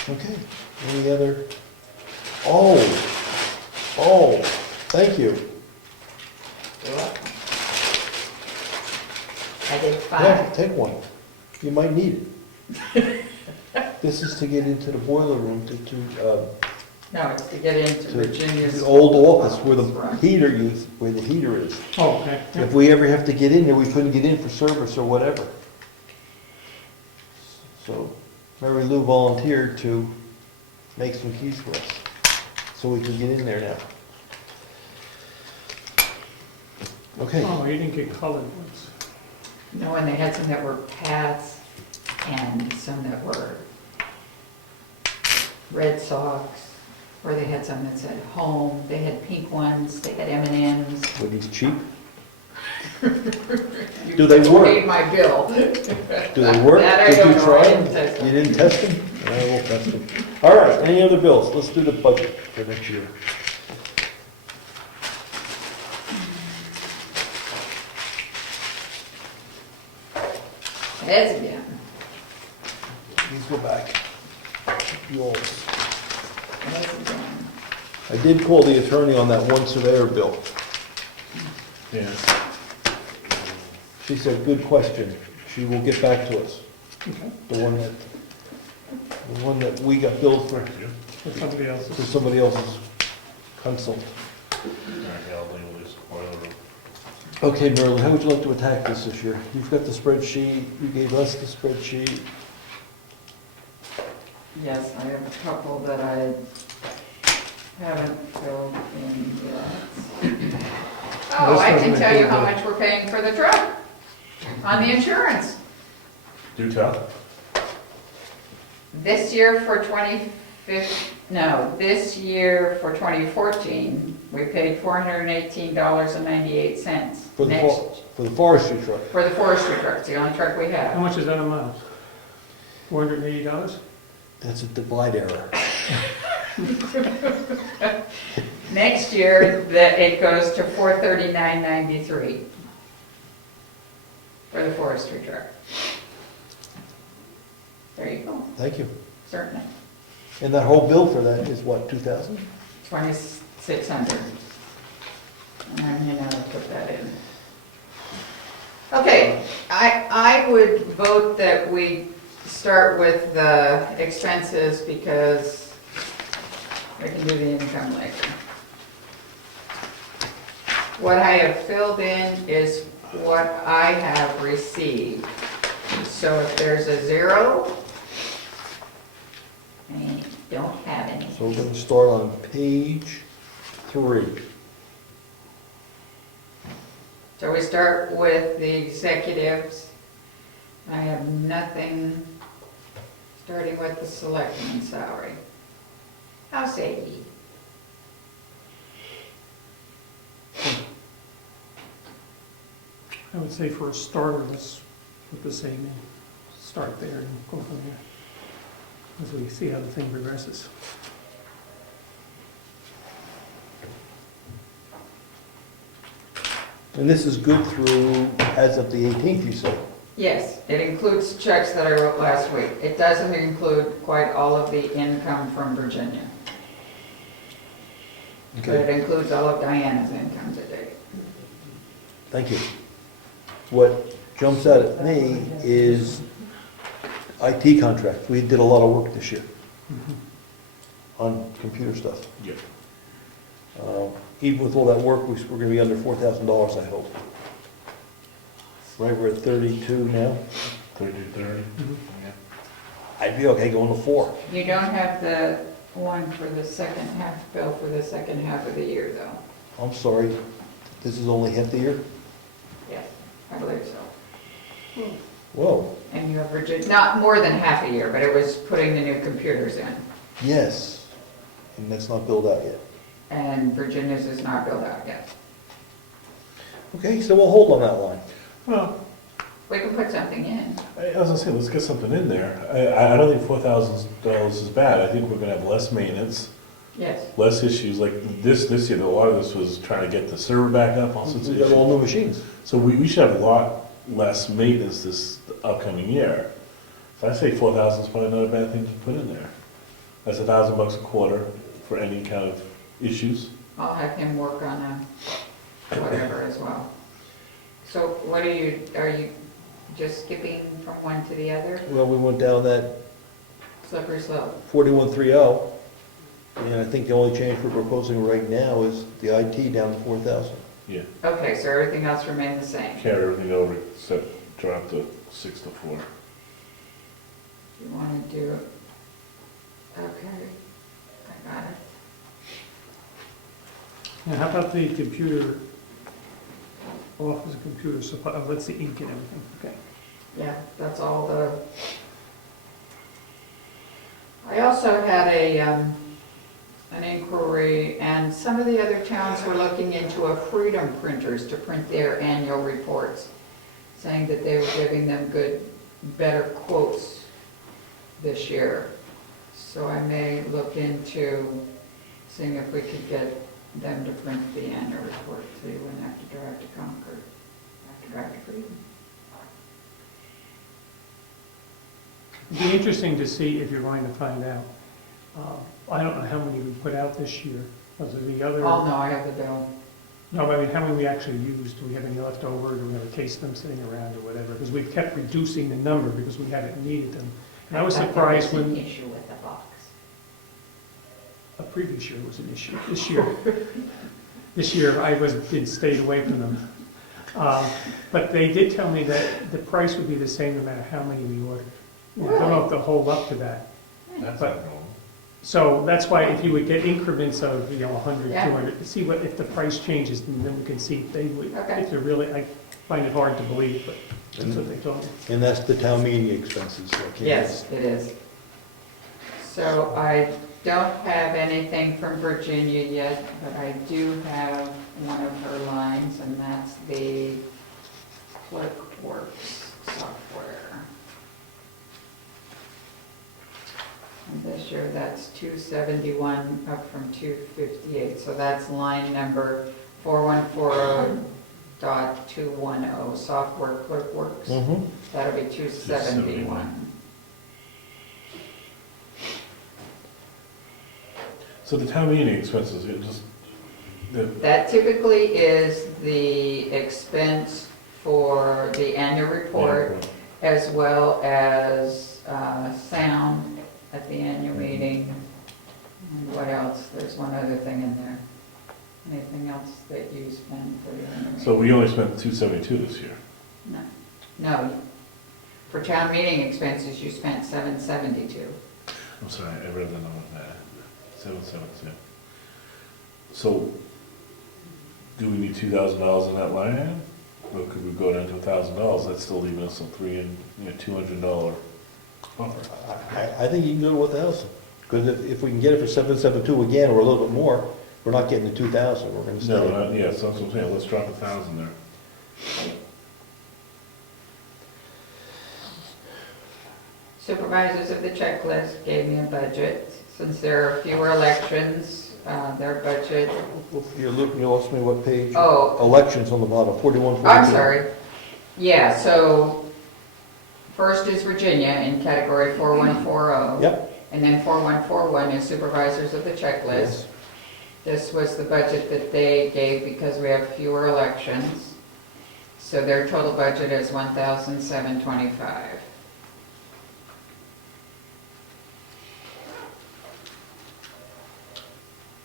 Okay, any other? Oh, thank you. You're welcome. I did Yeah, 5. take one. You might need it. This is to get into the boiler room No, it's to get into to Virginia's. the old office where the Right. heater where the heater is. Oh, okay. If we ever have to get in there, we couldn't get in for service or whatever. So Mary Lou volunteered to make some keys for us, so we can get in there now. Okay, Oh, you didn't get colored ones. No, and they had some that were Pats and some that were Red Sox, or they had some that said Home. They had pink ones, they had M&Ms. were these cheap? Do they work? Paid my bill. Do they work? That I Did don't you know. try I them? didn't test them. You didn't test them? I will test them. All right, any other bills? Let's do the budget for next year. Heads again. Please go back. Yours. Heads again. I did call the attorney on that one surveyor bill. Yeah. She said, good question. She will get back to us. Okay, The one that we got billed for for somebody else's. somebody else's consult. All right, yeah, I'll deal with this. Whatever. Okay, Merle, how would you like to attack this year? You've got the spreadsheet, you gave us the spreadsheet. Yes, I have a couple that I haven't filled in yet. Oh, This I can doesn't tell you include how the- much we're paying for the truck on the insurance. Do tell. This year for 2014, we paid $418.98. For the forestry truck. For the forestry truck, it's the only truck we How have. much is that a mile? $480? That's a divide error. Next year, it goes to $439.93 for the forestry truck. There you go, Thank you. certainly. And that whole bill for that is what, 2,000? 2,600. And, put that in. Okay, I would vote that we start with the expenses because we can do the income later. What I have filled in is what I have received. So if there's a zero, I don't have any. So we're gonna start on page 3. So we start with the executives. I have nothing, starting with the selectman salary. How say ye? I would say for a starter, let's put the same in, start there and go from there, as we see how the thing progresses. And this is good through as of the 18th, you said? Yes, it includes checks that I wrote last week. It doesn't include quite all of the income from Virginia. But it Okay, includes all of Diana's income to date. thank you. What jumps out at me is IT contract. We did a lot of work this year on computer stuff. Yep. Even with all that work, we're gonna be under $4,000, I hope. Right, we're at 32 now. 3230. Yeah. I'd be okay going to 4. You don't have the one for the second half bill for the second half of the year, though. I'm sorry, this is only half the year? Yes, I believe so. Whoa, And you have Virginia, not more than half a year, but it was putting the new computers in. yes, and that's not billed out yet. And Virginia's is not billed out yet. Okay, so we'll hold on that line. Well, We can put something in. I was gonna say, let's get something in there. I don't think $4,000 is bad. I think we're gonna have less maintenance, Yes. less issues. Like this year, a lot of this was trying to get the server back up, all sorts of We got all issues. new machines. So we should have a lot less maintenance this upcoming year. So I say 4,000 is probably not a bad thing to put in there. That's $1,000 a quarter for any kind of issues. I'll have him work on a whatever as well. So what are you just skipping from one to the other? Well, we went down that Slippery slope. 4130, and I think the only change we're proposing right now is the IT down to 4,000. Yeah, Okay, so everything else remained the same. carry everything over, except drop the 6 to 4. You want to do, okay, I got it. Now, how about the computer, office computer supply, let's see, ink and everything, okay. Yeah, that's all I also had a an inquiry, and some of the other towns were looking into a Freedom printers to print their annual reports, saying that they were giving them better quotes this year. So I may look into seeing if we could get them to print the annual report, so you wouldn't have to drive to Concord, have to drive to Freedom. It'd be interesting to see if you're going to find out. I don't know how many we put out this year. Was it the other? Oh, no, I have the bill. No, I mean, how many we actually used? Do we have any left over? Do we have a case of them sitting around or whatever? Because we've kept reducing the number because we haven't needed them. And I was surprised There was when an issue with the box. a previous year was an issue. This year I stayed away from them. But they did tell me that the price would be the same no matter how many we ordered. I don't know if they'll hold up to that. That's But- not normal. So that's why if you would get increments of, 100, Yeah. 200, see what, if the price changes, and then we can see if they would, Okay. if they're really, I find it hard to believe, but that's what they told me. And that's the town meeting expenses. okay? Yes, it is. So I don't have anything from Virginia yet, but I do have one of her lines, and that's the ClickWorks software. And this year, that's 271, up from 258, so that's line number 4140.210, software ClickWorks. Mhm. That'll be 271. So the town meeting expenses, it just, That typically is the expense for the annual report, as well as sound at the annual meeting. And what else? There's one other thing in there. Anything else that you spend for the annual meeting? so we only spent 272 this year. No. For town meeting expenses, you spent 772. I'm sorry, I read the number that, 772. So, do we need $2,000 in that line item? Or could we go down to $1,000? That's still leaving us a $200 buffer. I think you can go to 1,000, because if we can get it for 772 again, or a little bit more, we're not getting the 2,000, we're gonna No, stay. yeah, so that's what I'm saying, let's drop 1,000 there. Supervisors of the checklist gave me a budget. Since there are fewer elections, their budget, You lost me what page? oh, Elections on the bottom, 4142. I'm sorry. Yeah, so first is Virginia in category 4140. Yep. And then 4141 is supervisors of the checklist. This was the budget that they gave because we have fewer elections. So their total budget is 1,725.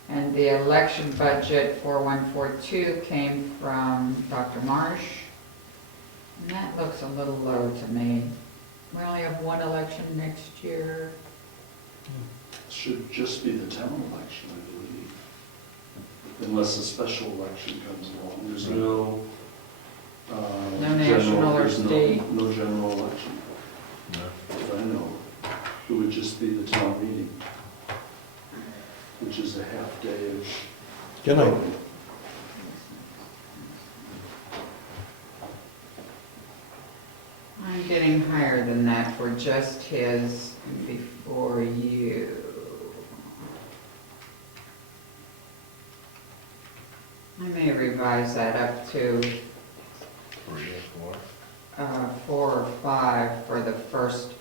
And the election budget 4142 came from Dr. Marsh. And that looks a little low to me. We only have one election next year. Should just be the town election, I believe, unless a special election comes along. There's no, No national or there's no- state. No general election, No. that I know. It would just be the town meeting, which is a half day of. Good night. I'm getting higher than that for just his before you. I may revise that up to 3 or 4. 4 or 5 for the first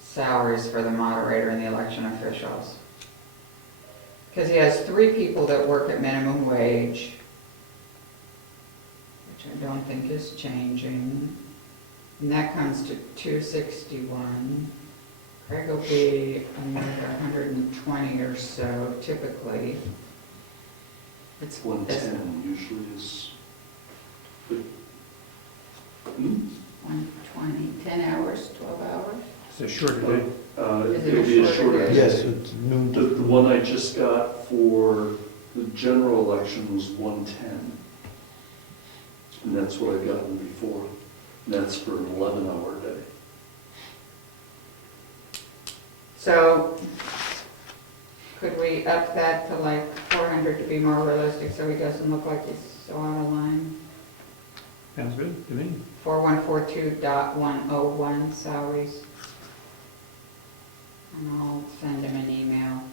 salaries for the moderator and the election officials. Because he has 3 people that work at minimum wage, which I don't think is changing. And that comes to 261. Craig will be another 120 or so typically. It's 110 usually is. Hmm? 120, 10 hours, 12 hours? It's a shorter day. Is it It'll a be a shorter shorter day? day. Yes, it's noon The to. one I just got for the general election was 110. And that's what I've gotten before. And that's for an 11-hour day. So Could we up that to like 400 to be more realistic so he doesn't look like he's so out of line? Sounds good to me. 4142.101 salaries. And I'll send him an email.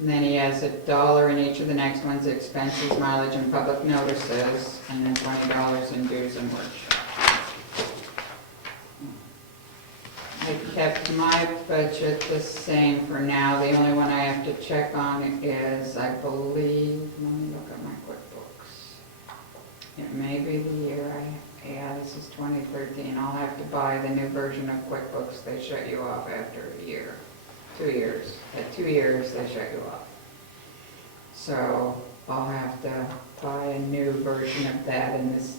And then he has $1 in each of the next ones, expenses, mileage, and public notices, and then $20 in dues and workshops. I kept my budget the same for now. The only one I have to check on is, I believe, let me look at my QuickBooks. It may be the year yeah, this is 2013. I'll have to buy the new version of QuickBooks. They shut you off after a year, 2 years. At 2 years, they shut you off. So I'll have to buy a new version of that, and this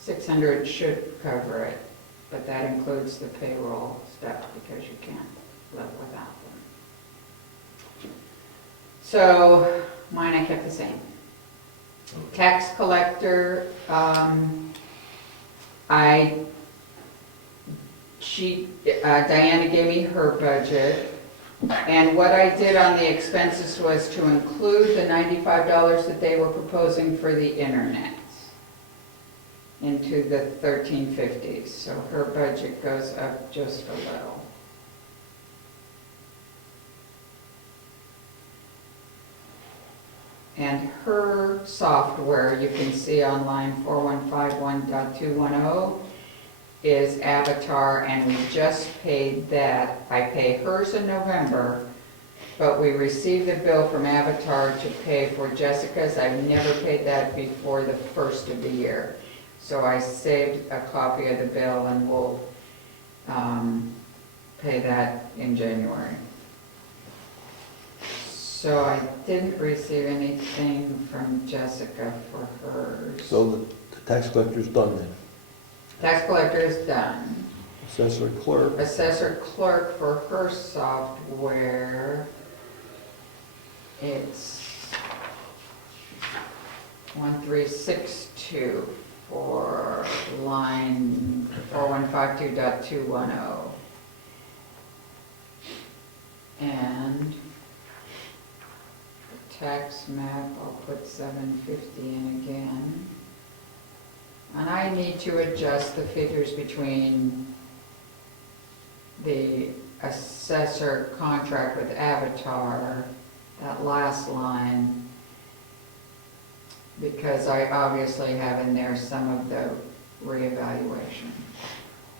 600 should cover it. But that includes the payroll stuff because you can't live without them. So mine I kept the same. Tax collector, Diana gave me her budget. And what I did on the expenses was to include the $95 that they were proposing for the internet into the 1350s, so her budget goes up just a little. And her software, you can see on line 4151.210, is Avatar, and we just paid that. I pay hers in November, but we received a bill from Avatar to pay for Jessica's. I've never paid that before the first of the year. So I saved a copy of the bill, and we'll pay that in January. So I didn't receive anything from Jessica for hers. So the tax collector's done then. Tax collector is done. Assessor clerk, Assessor clerk for her software, it's 1362 for line 4152.210. And the tax map, I'll put 750 in again. And I need to adjust the figures between the assessor contract with Avatar, that last line, because I obviously have in there some of the reevaluation.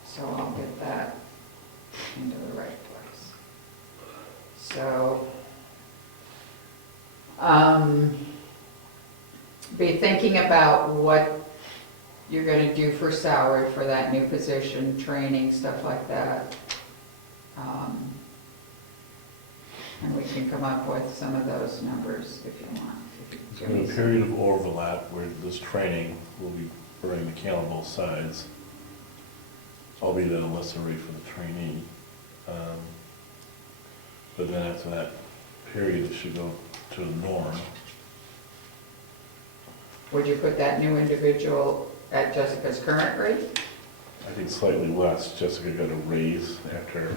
So I'll get that into the right place. So, be thinking about what you're going to do for salary for that new position, training, stuff like that. And we can come up with some of those numbers if you want. So in a period of overlap where this training will be burning the candle on both sides, albeit at a lesser rate for the trainee. But then after that period, it should go to the norm. Would you put that new individual at Jessica's current rate? I think slightly less. Jessica got a raise after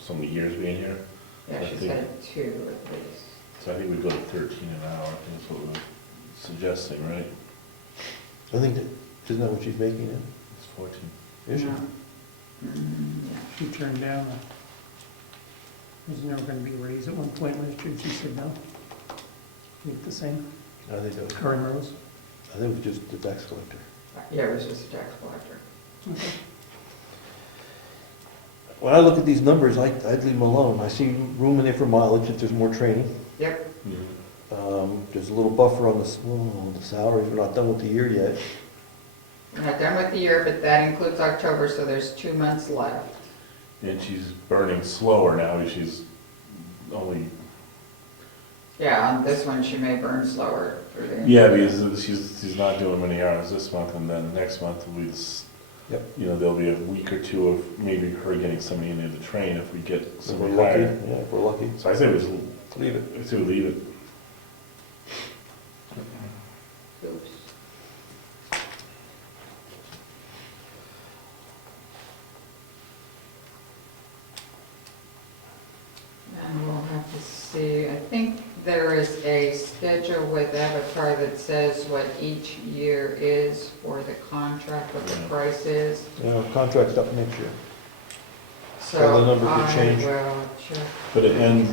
so many years being here. Yeah, I she's think- had 2 at least. So I think we'd go to 13 an hour, I think that's what we're suggesting, right? I think that, isn't that what she's making now? It's 14. Is she? No. Yeah. She turned down, there's never gonna be a raise at one point last year, she said no. Keep the same, I think that was, current rose. I think it was just the tax collector. Yeah, it was just a tax collector. Okay. When I look at these numbers, I'd leave them alone. I see room in there for mileage if there's more training. Yep. There's a little buffer on the salaries. We're not done with the year yet. We're not done with the year, but that includes October, so there's 2 months left. And she's burning slower now, she's only, Yeah, on this one, she may burn slower through the end. yeah, because she's not doing many hours this month, and then next month we just, Yep. you know, there'll be a week or two of maybe her getting somebody in there to train if we get If we're somebody lucky, hired. yeah, if we're lucky. So I say we just, Leave it. I say we leave it. Oops. And we'll have think there is a schedule with Avatar that says what each year is for the contract, what the price is. Contract's up next year. So So the number could change. I will check. But it ends,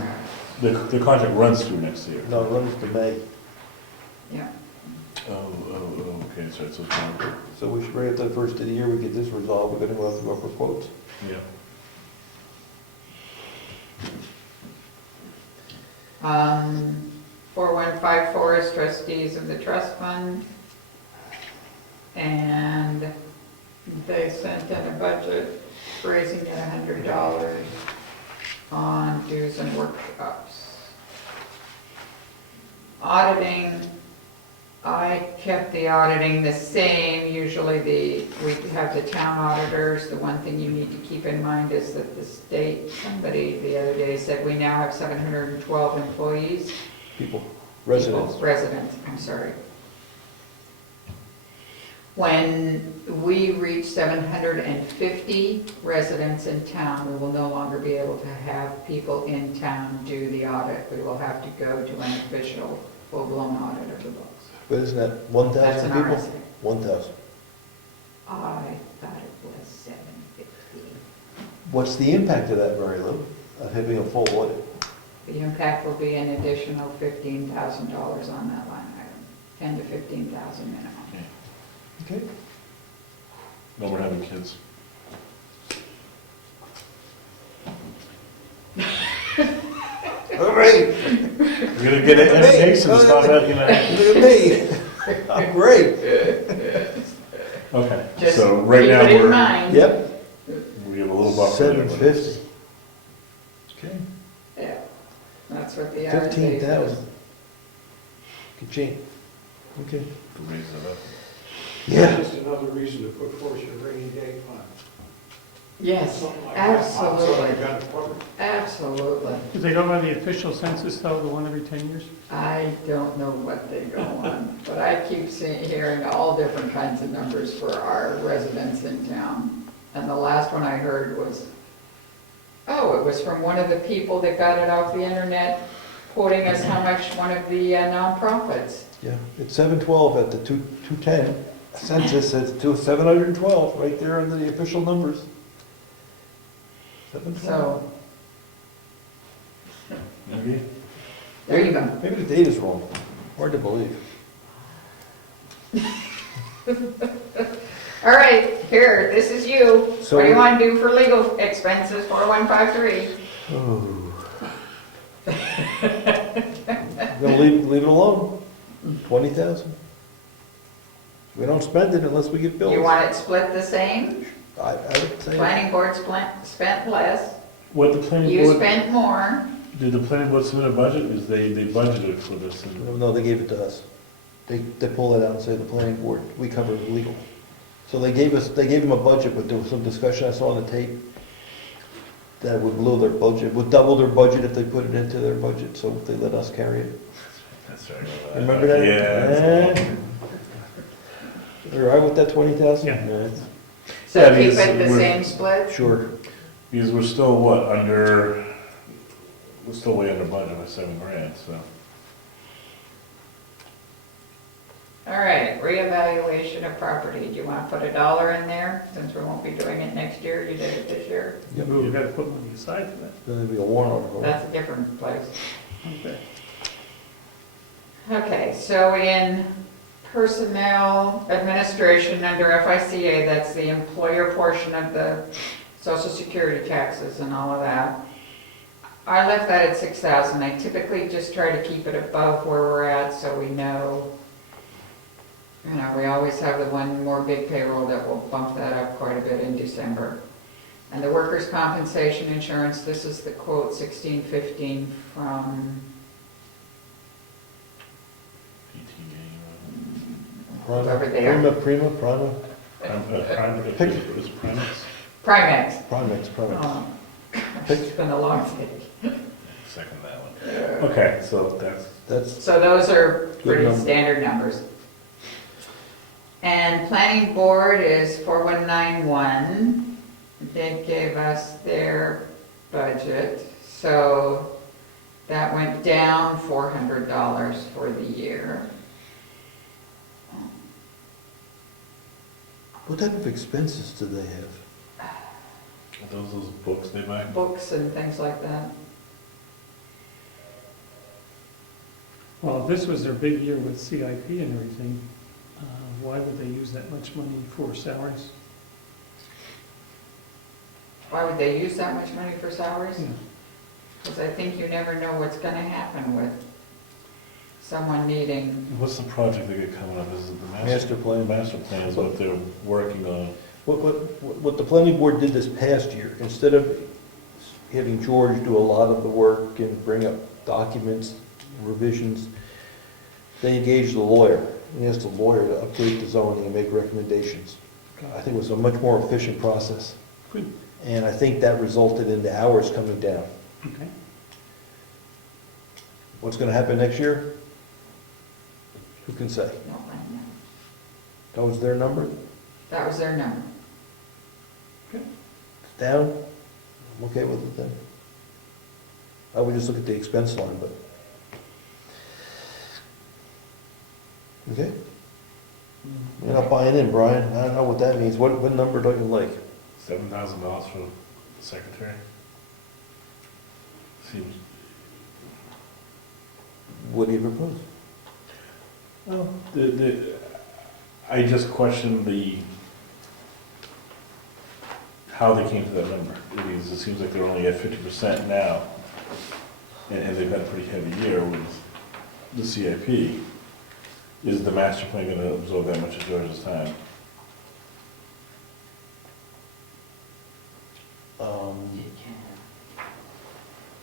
the contract runs through next year. No, it runs to May, Yeah, Okay, so it's, okay. so we should bring it to the first of the year, we get this resolved, we're gonna go out for quotes. Yeah. 4154 is trustees of the trust fund. And they sent in a budget raising it $100 on dues and workshops. Auditing, I kept the auditing the same. Usually we have the town auditors. The one thing you need to keep in mind is that the state, somebody the other day said we now have 712 employees. People, residents. People, residents, I'm sorry. When we reach 750 residents in town, we will no longer be able to have people in town do the audit. We will have to go to an official, full-blown audit of the books. But isn't that That's 1,000 an people? RSA. 1,000. I thought it was 750. What's the impact of that, Mary Lou, of having a full audit? The impact will be an additional $15,000 on that line item, 10 to 15,000 minimum. Okay. No, we're having kids. All right, We're gonna get an education, stop that, you know. look at me. I'm great. Okay, Just so right now keep it in we're, mind. Yep. we have a little buffer. there, but it's- 750. Okay. Yeah, that's what the RSA 15,000. says. Good change. Okay. Raise it up. Yeah. Just another reason to put forth your rainy day fund. Yes, Something like that. So you absolutely, got it covered. absolutely. Do they go by the official census though, the one every 10 years? I don't know what they go on, but I keep hearing all different kinds of numbers for our residents in town. And the last one I heard was, it was from one of the people that got it off the internet, quoting us how much one of the nonprofits. Yeah, it's 712 at the 210. Census says 712, right there under the official numbers. 712. So, Okay. there you go. Maybe the data's wrong. Hard to believe. All right, here, this is you. So- What do you want to do for legal expenses, 4153? Oh. Gonna leave it alone. 20,000. We don't spend it unless we get bills. You want it split the same? I would say. Planning board spent less, What the planning you board, spent more. did the planning board submit a budget? Is they budgeted for this? And No, they gave it to us. They pull it out and say the planning board, we cover legal. So they gave them a budget, but there was some discussion I saw on the tape that would blow their budget, would double their budget if they put it into their budget, so they let us carry it. That's right. Remember that? Yeah. All right with that 20,000? Yeah. So Yeah, keep because it the we're- same split? Sure. Because we're still, what, we're still way under budget by $7,000, so. All right, reevaluation of property. Do you want to put $1 in there, since we won't be doing it next year? You did it this year? Yep. We've got to put money aside for that. Then there'd be a warrant article. That's a different place. Okay. Okay, so in personnel administration under FICA, that's the employer portion of the social security taxes and all of that. I left that at 6,000. I typically just try to keep it above where we're at so we know, we always have the one more big payroll that will bump that up quite a bit in December. And the workers' compensation insurance, this is the quote 1615 from whoever they are. Prima. Pick. Is Primex? Primex. Primex. Oh, It's been a long day. Second that one. Okay, so That's, So those are pretty number. standard numbers. And planning board is 4191. They gave us their budget, so That went down $400 for the year. What type of expenses do they have? Those books they buy? Books and things like that. Well, if this was their big year with CIP and everything, why would they use that much money for salaries? Why would they use that much money for salaries? Yeah. Because I think you never know what's gonna happen with someone needing, What's the project they got coming up? Is it the Master plan. Master plan is what they're working on. What the planning board did this past year, instead of having George do a lot of the work and bring up documents, revisions, they engaged a lawyer. They asked the lawyer to update the zoning and make recommendations. I think it was a much more efficient process. Good. And I think that resulted in the hours coming down. Okay. What's gonna happen next year? Who can say? no, I know. That was their number? That was their number. It's down? I'm okay with it then. I would just look at the expense line, but. Okay? You're not buying in, Brian. I don't know what that means. What number don't you like? $7,000 for the secretary? Seems, What do you propose? well, I just question how they came to that number. Because it seems like they're only at 50% now, and they've had a pretty heavy year with the CIP. Is the master plan gonna absorb that much of George's time?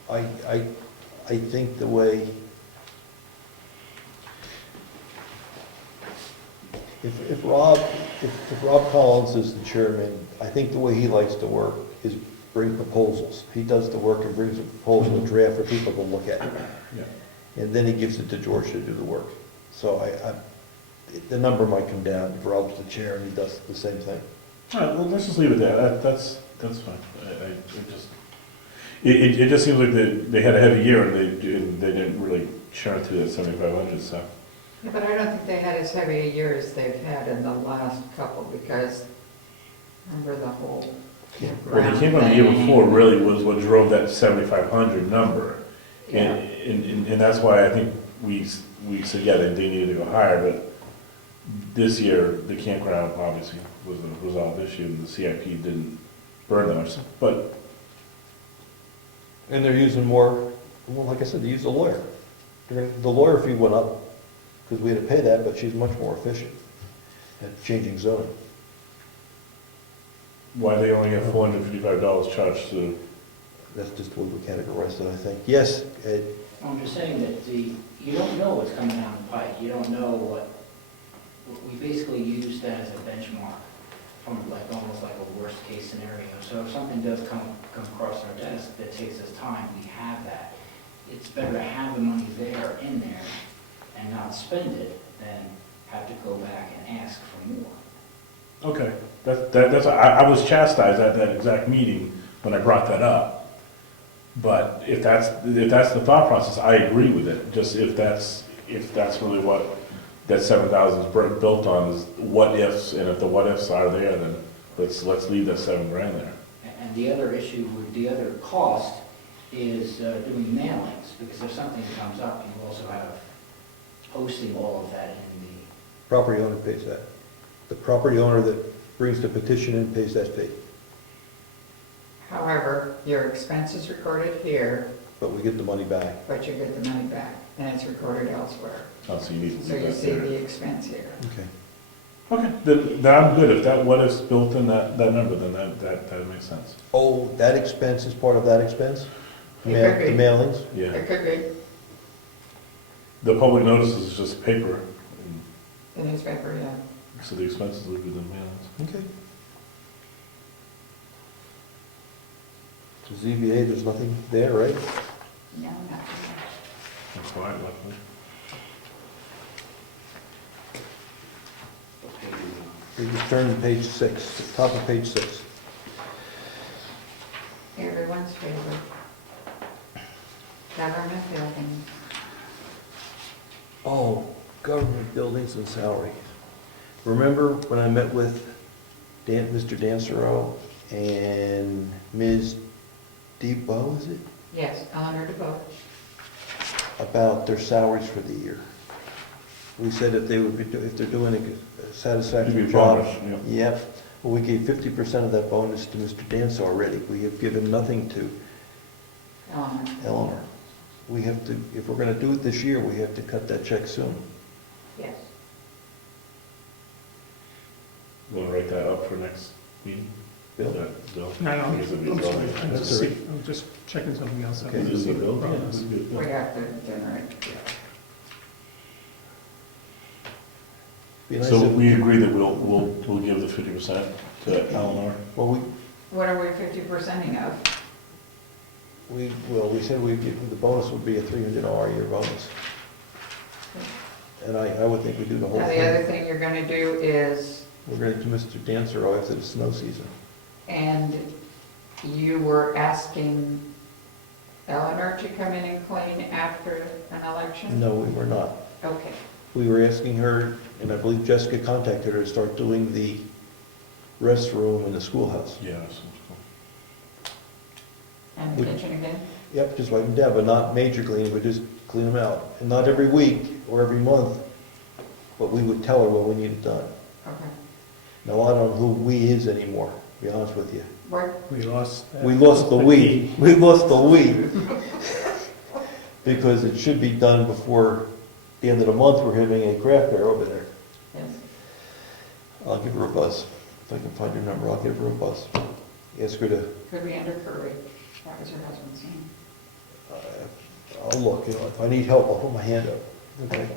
I think the way, if Rob Collins is the chairman, I think the way he likes to work is bring proposals. He does the work and brings a proposal, a draft for people to look at. Yeah. And then he gives it to George to do the work. So the number might come down if Rob's the chair and he does the same thing. All right, well, let's just leave it there. That's fine. It just seems like they had a heavy year and they didn't really churn through that 7,500, so. Yeah, but I don't think they had as heavy a year as they've had in the last couple, because remember the whole Well, they came on the year before really was what drove that 7,500 number. And that's why I think we said, yeah, they needed to go higher, but this year, the campground obviously was a result this year, and the CIP didn't burn that much, but. And they're using more, well, like I said, they use a lawyer. The lawyer fee went up because we had to pay that, but she's much more efficient at changing zoning. Why they only have $455 charged to, That's just the way we categorize it, I think. Yes, Ed? I'm just saying that you don't know what's coming down the pike. You don't know what we basically use that as a benchmark from almost like a worst case scenario. So if something does come across our desk that takes us time, we have that. It's better to have the money there, in there, and not spend it than have to go back and ask for more. okay, I was chastised at that exact meeting when I brought that up. But if that's the thought process, I agree with it. Just if that's really what that 7,000 is built on, is what ifs, and if the what ifs are there, then let's leave that $7,000 there. And the other issue with the other cost is doing mailings, because if something comes up, you also have posting all of that in the. Property owner pays that. The property owner that brings the petition in pays that fee, However, your expense is recorded here, but we get the money back. but you get the money back, and it's recorded elsewhere. Oh, so you need to So leave you that see there. the expense here. Okay. Okay, then I'm good. If that what if's built in that number, then that makes sense. Oh, that expense is part of that expense? It could The be. mailings? Yeah. It could be The public notices is just paper, and the newspaper, yeah. so the expenses would be the mailings. Okay. So ZBA, there's nothing there, right? No, not That's quiet, luckily. We just turn to page 6, top of page 6. everyone's favorite. Government Government buildings and salary. Remember when I met with Mr. Dansereau and Ms. Debo, is it? Yes, Eleanor DeVoe. About their salaries for the year. We said if they would be, if they're doing a satisfactory Maybe a job. bonus, yeah. Yep. Well, we gave 50% of that bonus to Mr. Dancer already. We have given nothing to Eleanor. Eleanor. We have to, if we're gonna do it this year, we have to cut that check soon. Yes. Want to write that up for next meeting? Bill? Bill? No, no, I guess it'd be I'm sorry, bonus. I'm That's just all right. I'm just checking something else out. Okay. Is it Bill? Yeah, Bonus. this is good. We have to generate. Be nice So if- we agree that we'll give the 50% to Eleanor? Well, What are we 50%ing of? we said we'd give, the bonus would be a $300 a year bonus. And I would think we do the whole Now, the other thing. thing you're gonna do is, We're going to Mr. Dancer after the snow season. and you were asking Eleanor to come in and clean after an election? No, we were not. Okay. We were asking her, and I believe Jessica contacted her to start doing the restroom in the schoolhouse. Yeah. that's cool. And the kitchen again? Yep, just wipe them down, but not major cleaning, but just clean them out. And not every week or every month, but we would tell her what we needed done. Okay. Now, I don't know who "we" is anymore, to be honest with you. Where, We lost. We lost the "we." We lost the "we." Because it should be done before the end of the month. We're having a craft fair over there. yes. I'll give her a buzz. If I can find her number, I'll give her a buzz. Ask her to, Could be under Curry. That was her husband's name. I'll look, you know, if I need help, I'll put my hand up. Okay.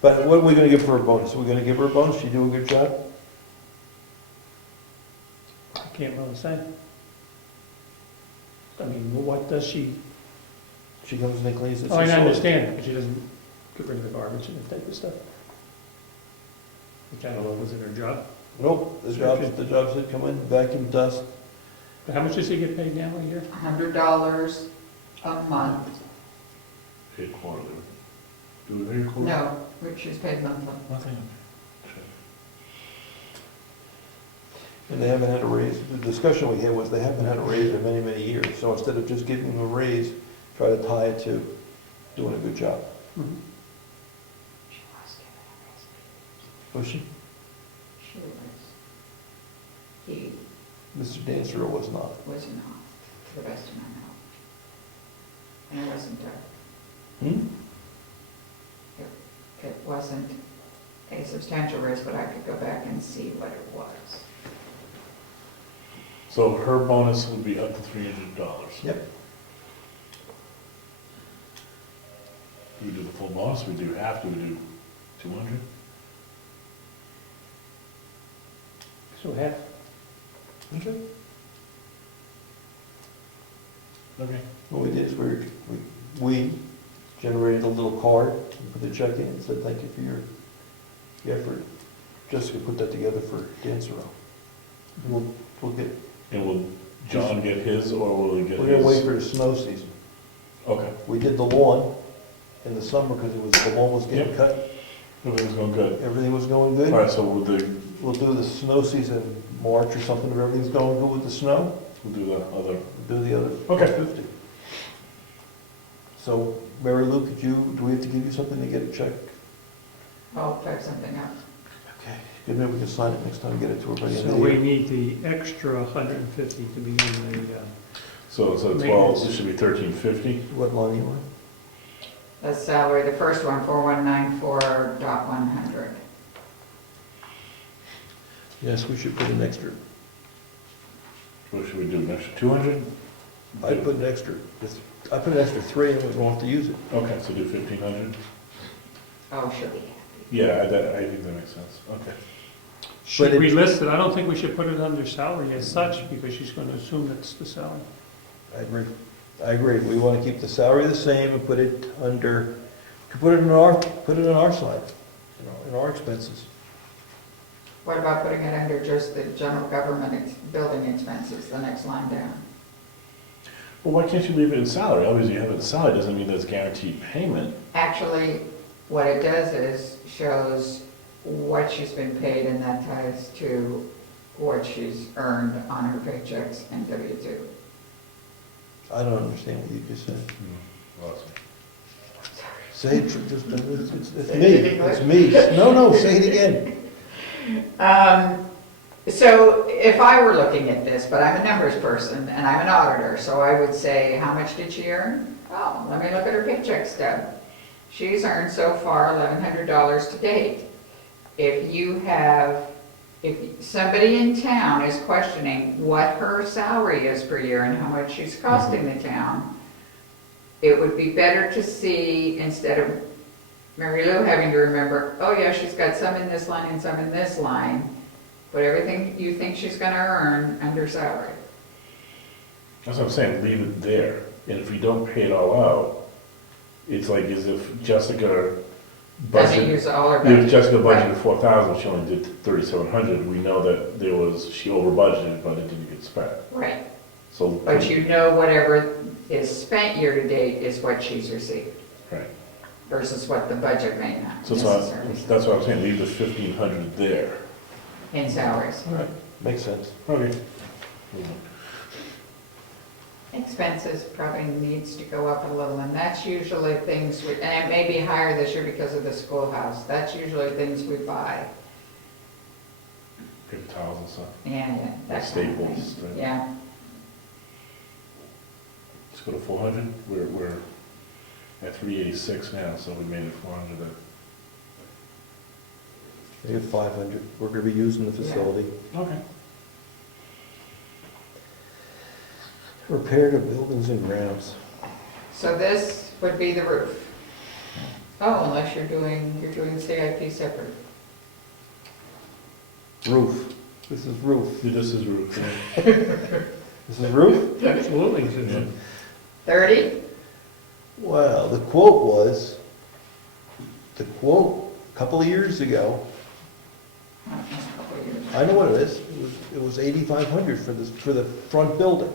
But what are we gonna give her a bonus? Are we gonna give her a bonus? She do a good job? I can't really say. I mean, what does she, She comes and cleans it. oh, I understand, but she doesn't get rid of the garbage and that type of stuff. Which I don't know, was it her job? Nope, the jobs that come in, vacuum, dust. But how much does he get paid now a year? $100 a month. Paid quarterly. Do we pay quarterly? No, which is paid monthly. Nothing. And they haven't had a raise. The discussion we had was they haven't had a raise in many, many years. So instead of just giving them a raise, try to tie it to doing a good job. Mhm. She was given a Was she? raise. She was. He Mr. Dancer was not. was not, to the best of my knowledge. And it wasn't it wasn't a substantial raise, but I could go back and see what it was. So her bonus would be up to $300. Yep. Do we do the full bonus? We do half? Do we do 200? So half, Okay. Okay. What we did is we generated a little card, put the check in and said, thank you for your effort. Jessica put that together for Dancerow. We'll get, And will John get his, or will he get we're gonna wait his? for the snow season. Okay. We did the lawn in the summer because the lawn was getting Yep. cut. Everything's going good. Everything was going All good. right, so we'll do The snow season, March or something, if everything's going good with the snow, the other. we'll do the other Okay. 50. So, Mary Lou, do we have to give you something to get a check? I'll type something up. Okay. Good, maybe we can sign it next time, get it to her by the end so of the we year. need the extra 150 to be in the, So 12, Maintenance. this should be 1350. What line are you on? The salary, the first one, 4194.100. Yes, we should put an extra. What should we do, an extra 200? I'd put an extra, I put an extra 3 and we won't have to use it. Okay, so do 1,500? Oh, she'll be happy. Yeah, I think that makes sense. Okay. should But we it- list it? I don't think we should put it under salary as such, because she's gonna assume it's the salary. I agree. We want to keep the salary the same and put it under, put it in our side, in our expenses. What about putting it under just the general government building expenses, the next line down? Well, why can't you leave it in salary? Obviously, you have it in salary, doesn't mean that's guaranteed payment. Actually, what it does is, shows what she's been paid, and that ties to what she's earned on her paychecks and W-2. I don't understand what you just said. Well, Say it, just, it's Say me, it in English. it's me. No, say it again. So if I were looking at this, but I'm a numbers person and I'm an auditor, so I would say, how much did she earn? Oh, let me look at her paycheck stub. She's earned so far $1,100 to date. If somebody in town is questioning what her salary is per year and how much she's costing the town, it would be better to see, instead of Mary Lou having to remember, oh yeah, she's got some in this line and some in this line, put everything you think she's gonna earn under salary. That's what I'm saying, leave it there. And if we don't pay it all out, it's like as if Jessica Doesn't budgeted, use all her if budget. Jessica Right. budgeted 4,000, she only did 3,700, we know that she over budgeted, but it didn't get spent. Right, So. but you know whatever is spent year-to-date is what she's received Right. versus what the budget may not So necessarily that's what I'm saying, leave the 1,500 there. in salaries. All right, makes sense. Okay. Expenses probably needs to go up a little, and that's usually things, and it may be higher this year because of the schoolhouse. That's usually things we buy. Paper towels and stuff. Yeah, that kind of thing. Staples. Right? Yeah, Let's go to 400. We're at 386 now, so we made it 400. We have 500, we're gonna be using the facility. Okay. Repair to buildings and grounds. so this would be the roof. Oh, unless you're doing CIP separate. Roof, this is roof. This is roof. This is roof? Absolutely. Yeah. 30? Well, the quote a couple of years ago, A couple of years. I know what it is, it was 8,500 for the front building.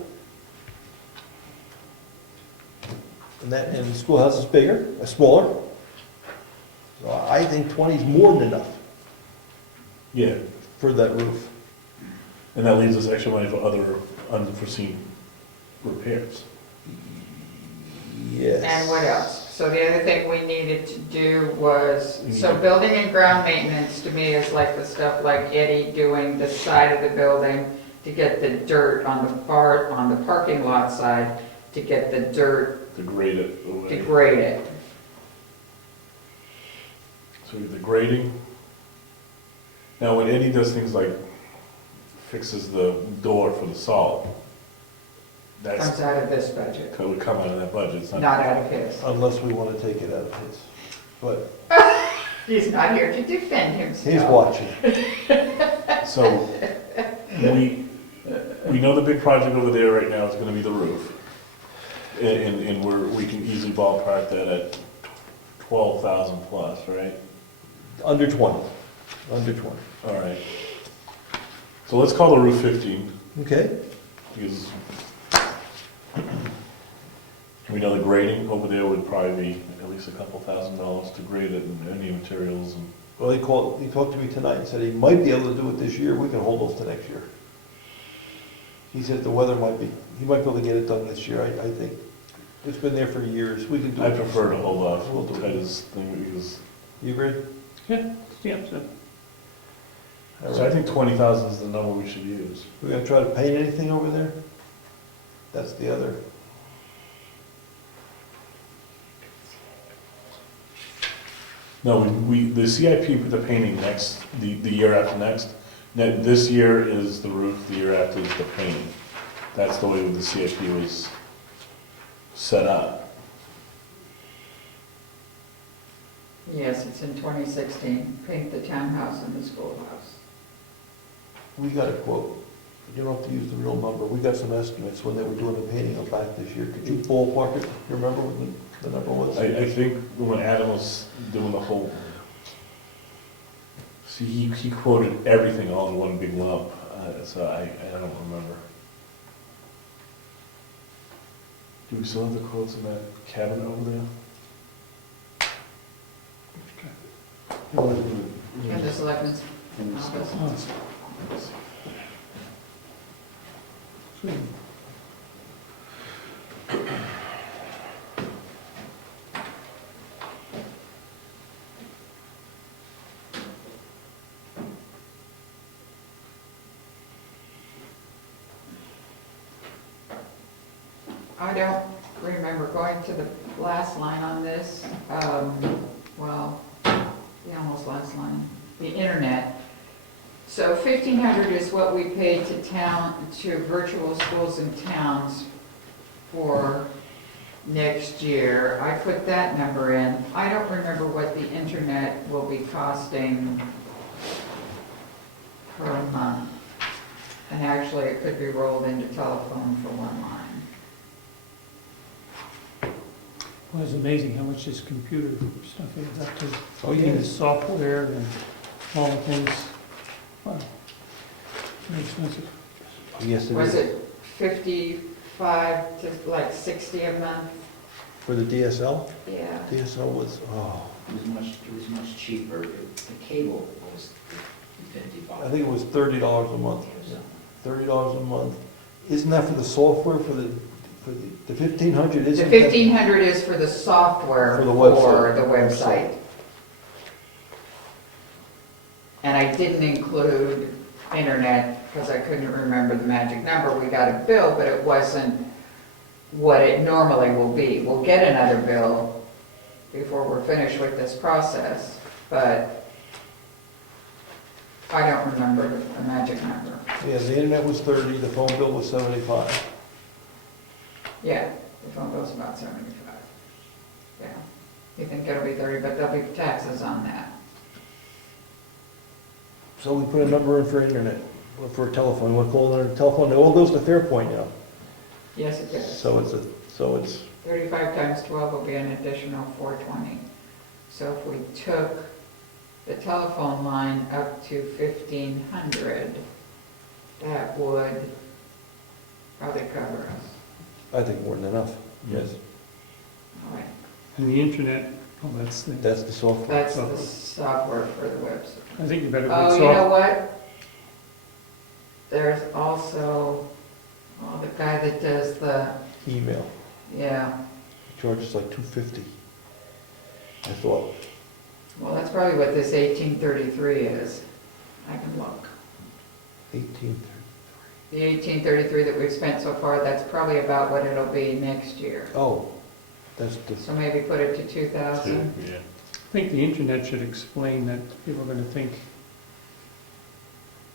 And the schoolhouse is bigger, smaller. So I think 20 is more than enough Yeah, for that roof. and that leaves us extra money for other unforeseen repairs. Yes. And what else? So the other thing we needed to do was, so building and ground maintenance to me is like the stuff like Eddie doing the side of the building to get the dirt on the parking lot side, to get the dirt, To grade it to away. grade it. So we have the grading. Now, when Eddie does things like fixes the door for the salt, that's, Comes out of this budget, that would come out of that budget. It's not out of his. Unless we want to take it out of his. But He's not here to defend himself. he's watching. So, we know the big project over there right now is gonna be the roof. And we can easily ballpark that at 12,000 plus, right? Under 20. Under 20. All right. So let's call the roof 15, Okay? because we know the grading over there would probably be at least a couple $1,000s to grade it, and any materials and. Well, he talked to me tonight and said he might be able to do it this year. We can hold those to next year. He said the weather he might be able to get it done this year. I think it's been there for years. We can do it. I prefer to hold off We'll do it. because thing, because, You agree? Yeah, so so I think 20,000 is the number we should use. We're gonna try to paint anything over there? That's the other. No, the CIP put the painting the year after next. Now, this year is the roof, the year after is the painting. That's the way the CIP was set up. Yes, it's in 2016, paint the townhouse and the schoolhouse. We got a quote. You don't have to use the real number. We got some estimates when they were doing the painting of back this year. Could you ballpark it? You remember what the number was? I think when Adam was doing the whole, see, he quoted everything all in one big lump, so I don't remember. Do we still have the quotes in that cabinet over there? In the selectmen's office. I don't remember going to the last line on this, well, the almost last line, the internet. So 1,500 is what we paid to virtual schools and towns for next year. I put that number in. I don't remember what the internet will be costing per month. And actually, it could be rolled into telephone for one line. Well, it's amazing how much this computer stuff is up to. Oh, yeah. Even the software and all the things. Wow. Very expensive. Yes, it Was is. it 55 to like 60 a month? For the DSL? Yeah. DSL was, oh, It was much cheaper. The cable was I 55. think it was $30 a month. $30 a month. Isn't that for the software, for the 1,500, The isn't that? 1,500 is for the software For the for website. the website. And I didn't include internet because I couldn't remember the magic number. We got a bill, but it wasn't what it normally will be. We'll get another bill before we're finished with this process, but I don't remember the magic number. Yeah, the internet was 30, the phone bill was 75. Yeah, the phone bill's about 75. Yeah. You think it'll be 30, but there'll be taxes on that. So we put a number in for internet, or for a telephone, we'll call it a telephone, it all goes to Fairpoint now. Yes, it does. So it's 35 times 12 will be an additional 420. So if we took the telephone line up to 1,500, that would probably cover us. I think more than enough, yes. All right. And the internet, oh, that's the, That's the software. That's the software for the website. I think you better Oh, put you know soft, what? There's also, the guy that does the, Email, yeah, charges like $250. I thought, well, that's probably what this 1833 is. I can look. 1830. The 1833 that we've spent so far, that's probably about what it'll be next year. Oh, that's the, So maybe put it to 2,000. Yeah. I think the internet should explain that people are gonna think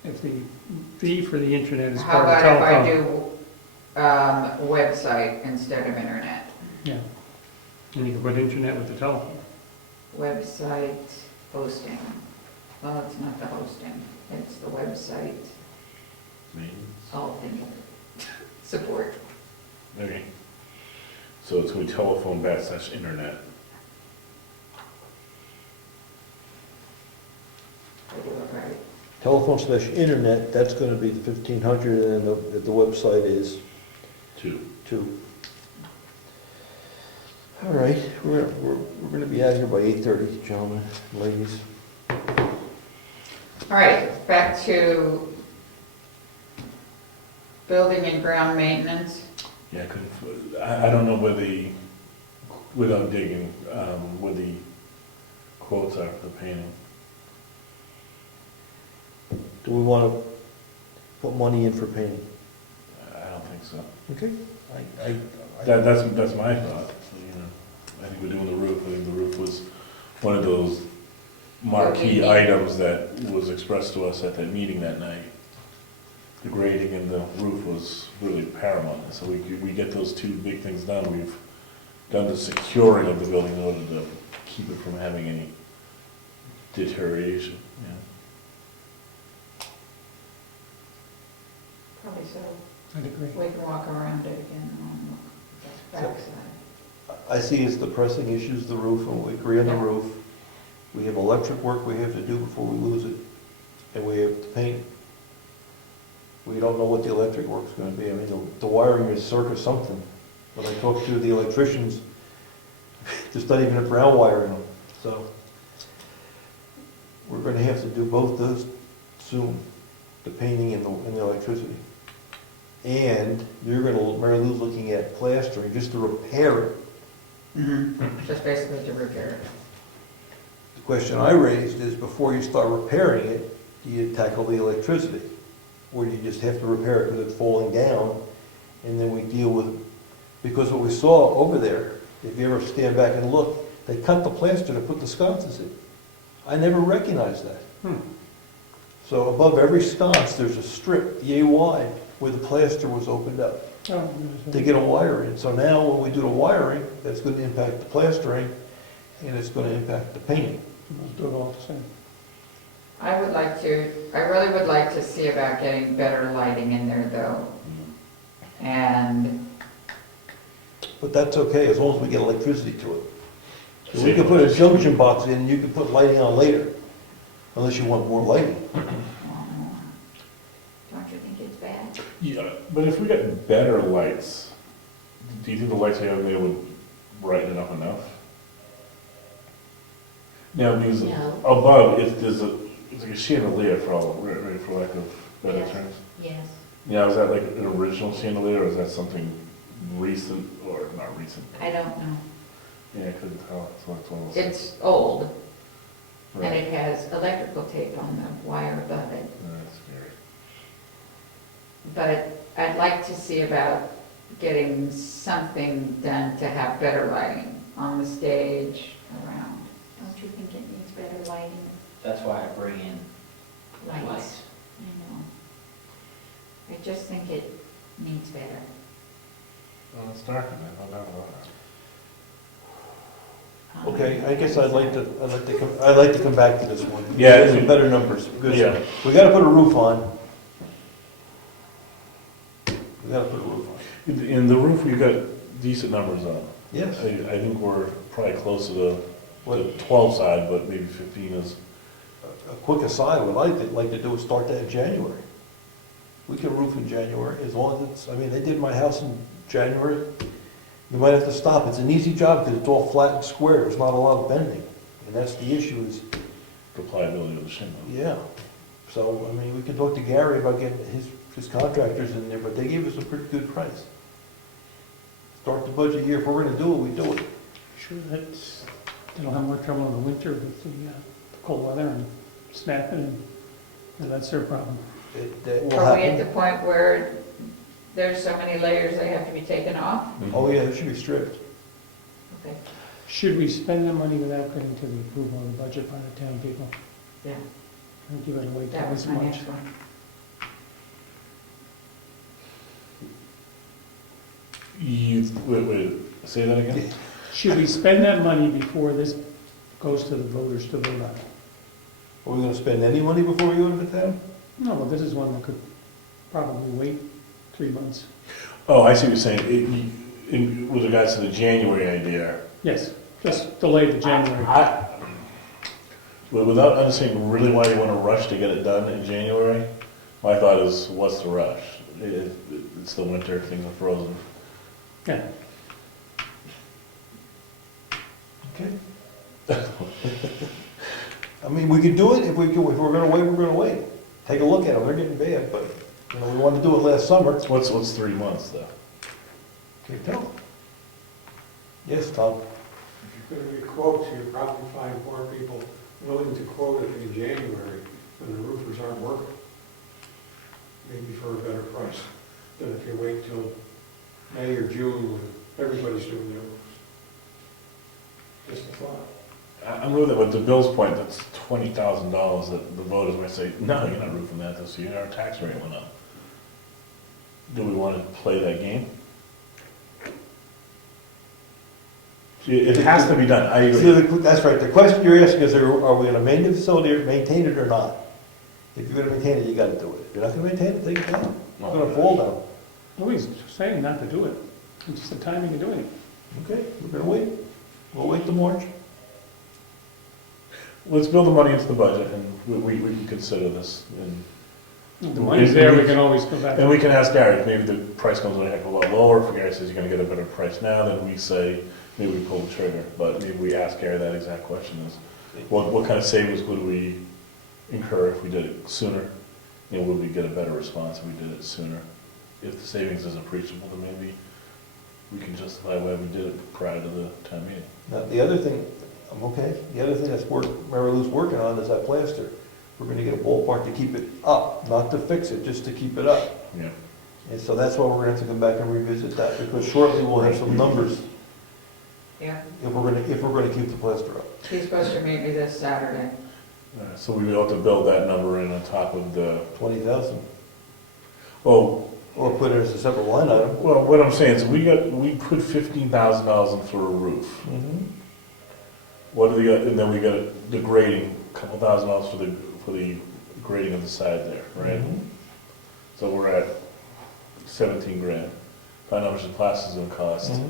if the fee for the internet is How part of about telephone. if I do website instead of internet? Yeah. And you can put internet with the telephone. Website hosting. Well, it's not the hosting, it's the website, all things, support. Okay. So it's going to be telephone / internet. I do it right. telephone/internet, that's gonna be the 1,500, and then the website is 2. 2. All right, we're gonna be out of here by 8:30, gentlemen, ladies. All right, back to building and ground maintenance. Yeah, I don't know where without digging, where the quotes are for the painting. Do we wanna put money in for painting? I don't think so. Okay. I That's my thought, you know. I think we're doing the roof. I think the roof was one of those marquee items that was expressed to us at that meeting that night. The grading and the roof was really paramount, so we get those two big things done. We've done the securing of the building in order to keep it from having any deterioration, you know. Probably so. I'd agree. We can walk around it again on the backside. I see as the pressing issues, the roof, and we agree on the roof. We have electric work we have to do before we lose it, and we have to paint. We don't know what the electric work's gonna be. I mean, the wiring is circa something. When I talk to the electricians, there's not even a brown wire in them, so. we're gonna have to do both those soon, the painting and the electricity. And you're gonna, Mary Lou's looking at plastering, just to repair it. Just basically to repair it. The question I raised is, before you start repairing it, do you tackle the electricity? Or do you just have to repair it because it's falling down, and then we deal with, because what we saw over there, if you ever stand back and look, they cut the plaster to put the sconces in. I never recognized that. So above every sconce, there's a strip, yay wide, where the plaster was opened up to get a wire in. So now when we do the wiring, that's going to impact the plastering, and it's going to impact the painting. Let's do it all the same. I really would like to see about getting better lighting in there though. And But that's okay, as long as we get electricity to it. So we can put a junction box in, and you can put lighting on later, unless you want more lighting. don't you think it's bad? Yeah, but if we got better lights, do you think the lights we have there would brighten it up enough? Now, because No. above, it's like a chandelier for lack of better Yes. terms. Yes. Now, is that like an original chandelier, or is that something recent, or not recent? I don't know. Yeah, I couldn't tell, so it's one of those. It's old, and Right. it has electrical tape on the wire above it. That's scary. But I'd like to see about getting something done to have better lighting on the stage around. Don't you think it needs better lighting? That's why I bring in Lights. lights. I know. I just think it needs better. Well, it's dark in there, no doubt about it. Okay, I guess I'd like to come back to this one. Yeah, Get some better numbers, because Yeah. we gotta put a roof on. We gotta put a roof on. In the roof, we've got decent numbers on. Yes. I think we're probably close to the What, 12 side, but maybe 15 is. a quick aside, what I'd like to do is start that in January. We can roof in January, as long as it's, I mean, they did my house in January. You might have to stop. It's an easy job because it's all flat and square. There's not a lot of bending. And that's the issue is, The pliability of the shingle. yeah. So, I mean, we can talk to Gary about getting his contractors in there, but they gave us a pretty good price. Start the budget year. If we're gonna do it, we do it. Sure, that's, they don't have more trouble in the winter with the cold weather and snapping, and that's their problem. That will Are we at happen. the point where there's so many layers they have to be taken off? Oh, yeah, it should be stripped. Okay. Should we spend the money without getting to the approval of the budget by the town people? Yeah, I'd give it away that was twice as my much. next one. Wait, say that again? Should we spend that money before this goes to the voters to vote on? Are we gonna spend any money before we go to the town? No, but this is one that could probably wait 3 months. Oh, I see what you're saying. With regards to the January idea, Yes, just delay the January. Well, without understanding really why you want to rush to get it done in January, my thought is, what's the rush? It's the winter, things are frozen. Yeah, Okay. I mean, we could do it if we're gonna wait, we're gonna wait. Take a look at them, they're getting bad, but, you know, we wanted to do it last summer. What's 3 months, though? Can you tell? Yes, Tom? If you're gonna get quotes, you'll probably find more people willing to quote it in January when the roofers aren't working. Maybe for a better price than if you wait till May or June when everybody's doing their roofs. Just a thought. I'm with it, but to Bill's point, that's $20,000 that the voters might say, no, you're not roofing that this year, our tax rate went up. Do we want to play that game? It has to be done, I agree. That's right, the question you're asking is, are we gonna maintain the facility, or maintain it or not? If you're gonna maintain it, you gotta do it. If you're not gonna maintain it, take it down. It's gonna fall down. nobody's saying not to do it, it's just the timing of doing it. Okay, we're gonna wait. We'll wait till March. Let's build the money into the budget, and we can consider this, and If the money's there, we can always go back. and we can ask Gary, maybe the price comes in a heck of a lot lower, if Gary says you're gonna get a better price now, then we say, maybe we pull the trigger, but maybe we ask Gary that exact question is, what kind of savings would we incur if we did it sooner? And would we get a better response if we did it sooner? If the savings is appreciable, then maybe we can justify why we did it prior to the town meeting. Now, the other thing, the other thing that's Mary Lou's working on is that plaster. We're gonna get a ballpark to keep it up, not to fix it, just to keep it up. Yeah. And so that's why we're gonna have to come back and revisit that, because shortly we'll have some numbers Yeah, if we're gonna keep the plaster up. he's supposed to meet me this Saturday. So we will have to build that number in on top of the, 20,000, oh, or put it as a separate line item. well, what I'm saying is we put $15,000 in for a roof. What do they got, and then we got the grading, a couple $1,000s for the grading of the side there, right? So we're at 17 grand. Find out how much the plaster's gonna cost.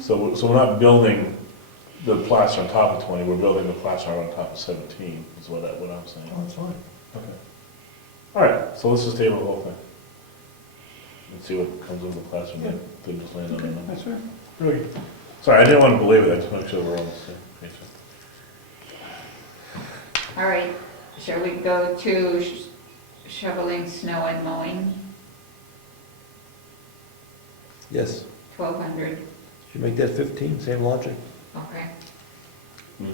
So we're not building the plaster on top of 20, we're building the plaster on top of 17, is what I'm saying. Oh, that's fine. Okay. All right, so let's just table the whole thing. And see what comes with the plaster, Yeah. then just land on the number. That's fair. Really good. Sorry, I didn't want to believe it, I just want to make sure we're on the same page. All right, shall we go to shoveling snow and mowing, Yes. 1,200, Should make that 15, same logic. okay? Hmm.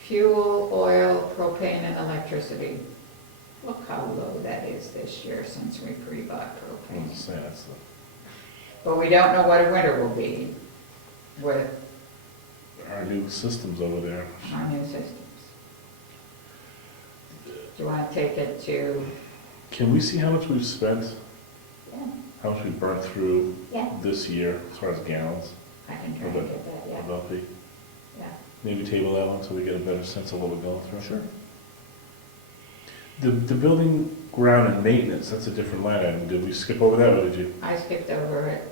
Fuel, oil, propane, and electricity. Look how low that is this year since we pre-bought I'm propane. just saying, that's the. But we don't know what a winter will be with Our new systems over there. our new systems. Do you want to take it to, Can we see how much we've spent, Yeah, how much we burnt through yeah, this year, as far as gallons? I can try to get that, yeah, About the, yeah. maybe table that one so we get a better sense of what we're going through? Sure. The building ground and maintenance, that's a different line item. Did we skip over that, or did you I skipped over it.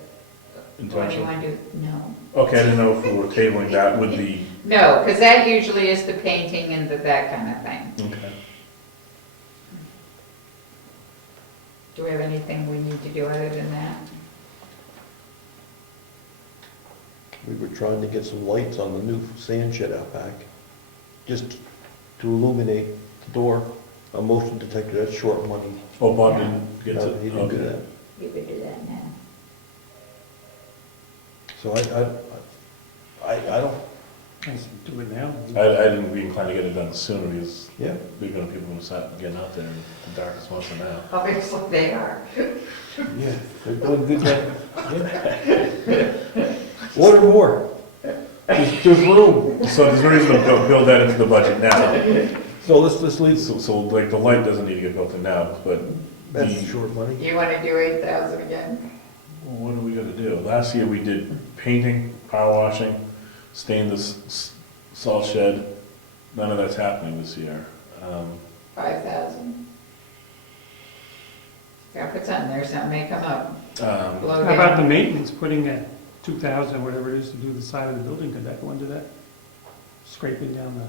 What do you intentionally? want to do? No. Okay, I didn't know if we were tabling that with the, No, because that usually is the painting and that kind of thing. okay. Do we have anything we need to do other than that? We were trying to get some lights on the new sand shed out back, just to illuminate the door. A motion detector, that's short money. Oh, Bob didn't get to, No, he didn't do okay. that. you could do that now. So I don't, I just do it now. I didn't be inclined to get it done sooner because yeah. we're gonna people gonna start getting out there in the darkest months of now. Obviously, they are. Yeah, they're doing good job. Order more. There's room. So there's no reason to build that into the budget now. So let's leave, So like the light doesn't need to get built in now, but that's the, short money. You want to do 8,000 again? what are we gonna do? Last year we did painting, power washing, stainless salt shed. None of that's happening this year. 5,000? Gotta put something there, something may come up. Blow How about the down. maintenance, putting a 2,000, whatever it is, to do the side of the building, could that go into that? Scraping down the,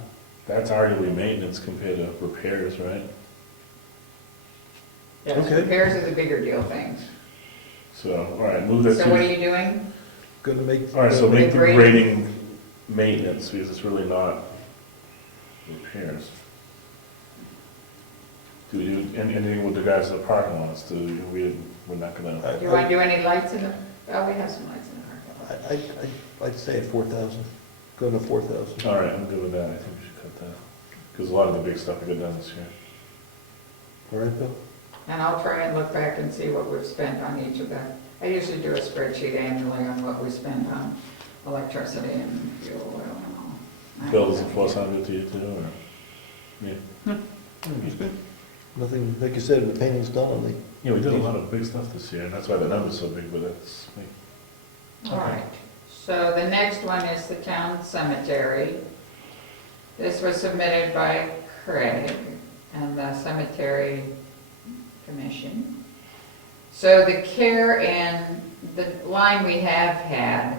That's arguably maintenance compared to repairs, right? Yes, Okay. repairs are the bigger deal things. So, all right, move that So what are to, you doing? Gonna make. all right, so make the Grading. grading maintenance because it's really not repairs. Do we do anything with the guys at the parking lots? We're not gonna, Do you want to do any lights in the, oh, we have some lights in the parking lot. I'd say at 4,000, go to 4,000. all right, I'm good with that. I think we should cut that. Because a lot of the big stuff we got done this year. All right, Bill? And I'll try and look back and see what we've spent on each of the, I usually do a spreadsheet annually on what we spent on electricity and fuel oil and all. Bill, does it force on it to you too, or? Yeah. That's good. Nothing, like you said, the painting's done on the. Yeah, we did a lot of big stuff this year, and that's why the number's so big, but that's, All right, so the next one is the town cemetery. This was submitted by Craig and the cemetery commission. So the care and the line we have had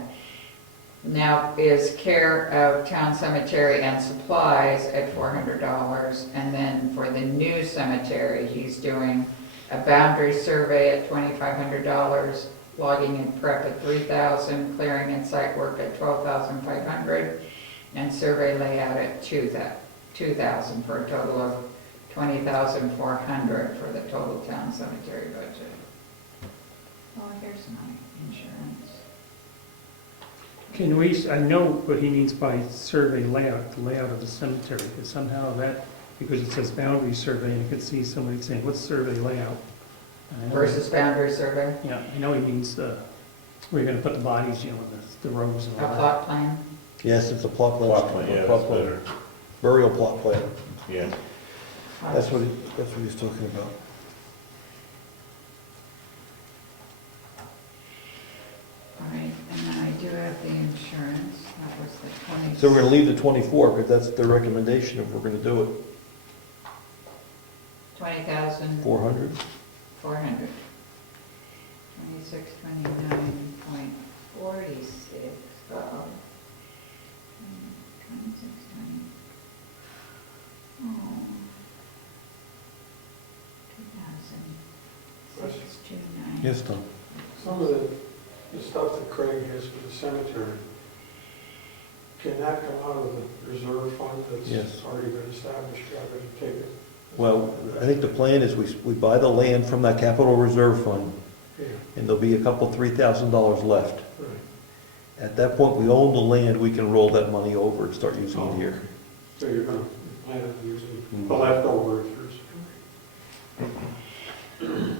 now is care of town cemetery and supplies at $400. And then for the new cemetery, he's doing a boundary survey at $2,500, logging and prep at $3,000, clearing and site work at $12,500, and survey layout at 2,000 for a total of 20,400 for the total town cemetery budget. Oh, here's my insurance. Can we, I know what he means by survey layout, the layout of the cemetery, because somehow that, because it says boundary survey, and you could see somebody saying, what's survey layout? And I know- Versus boundary survey, Yeah, I know he means where you're gonna put the bodies, the rows and a all that. plot plan. Yes, it's a plot plan. Plot plan, yeah, that's better. Burial plot plan. Yeah. That's what he's talking about. All right, and then I do have the insurance, that was the 20. So we're gonna leave the 24, because that's the recommendation if we're gonna do it. 20,400. 400? 2629.46. Uh-oh. 2620. Oh. 2,629. Yes, Tom. Some of the stuff that Craig has for the cemetery, can that come out of the reserve fund that's Yes. already been established, rather than take it? Well, I think the plan is we buy the land from that capital reserve fund, Yeah, and there'll be a couple, $3,000 left. right. At that point, we own the land, we can roll that money over and start using it here. So you're gonna plan on using the leftover if there's.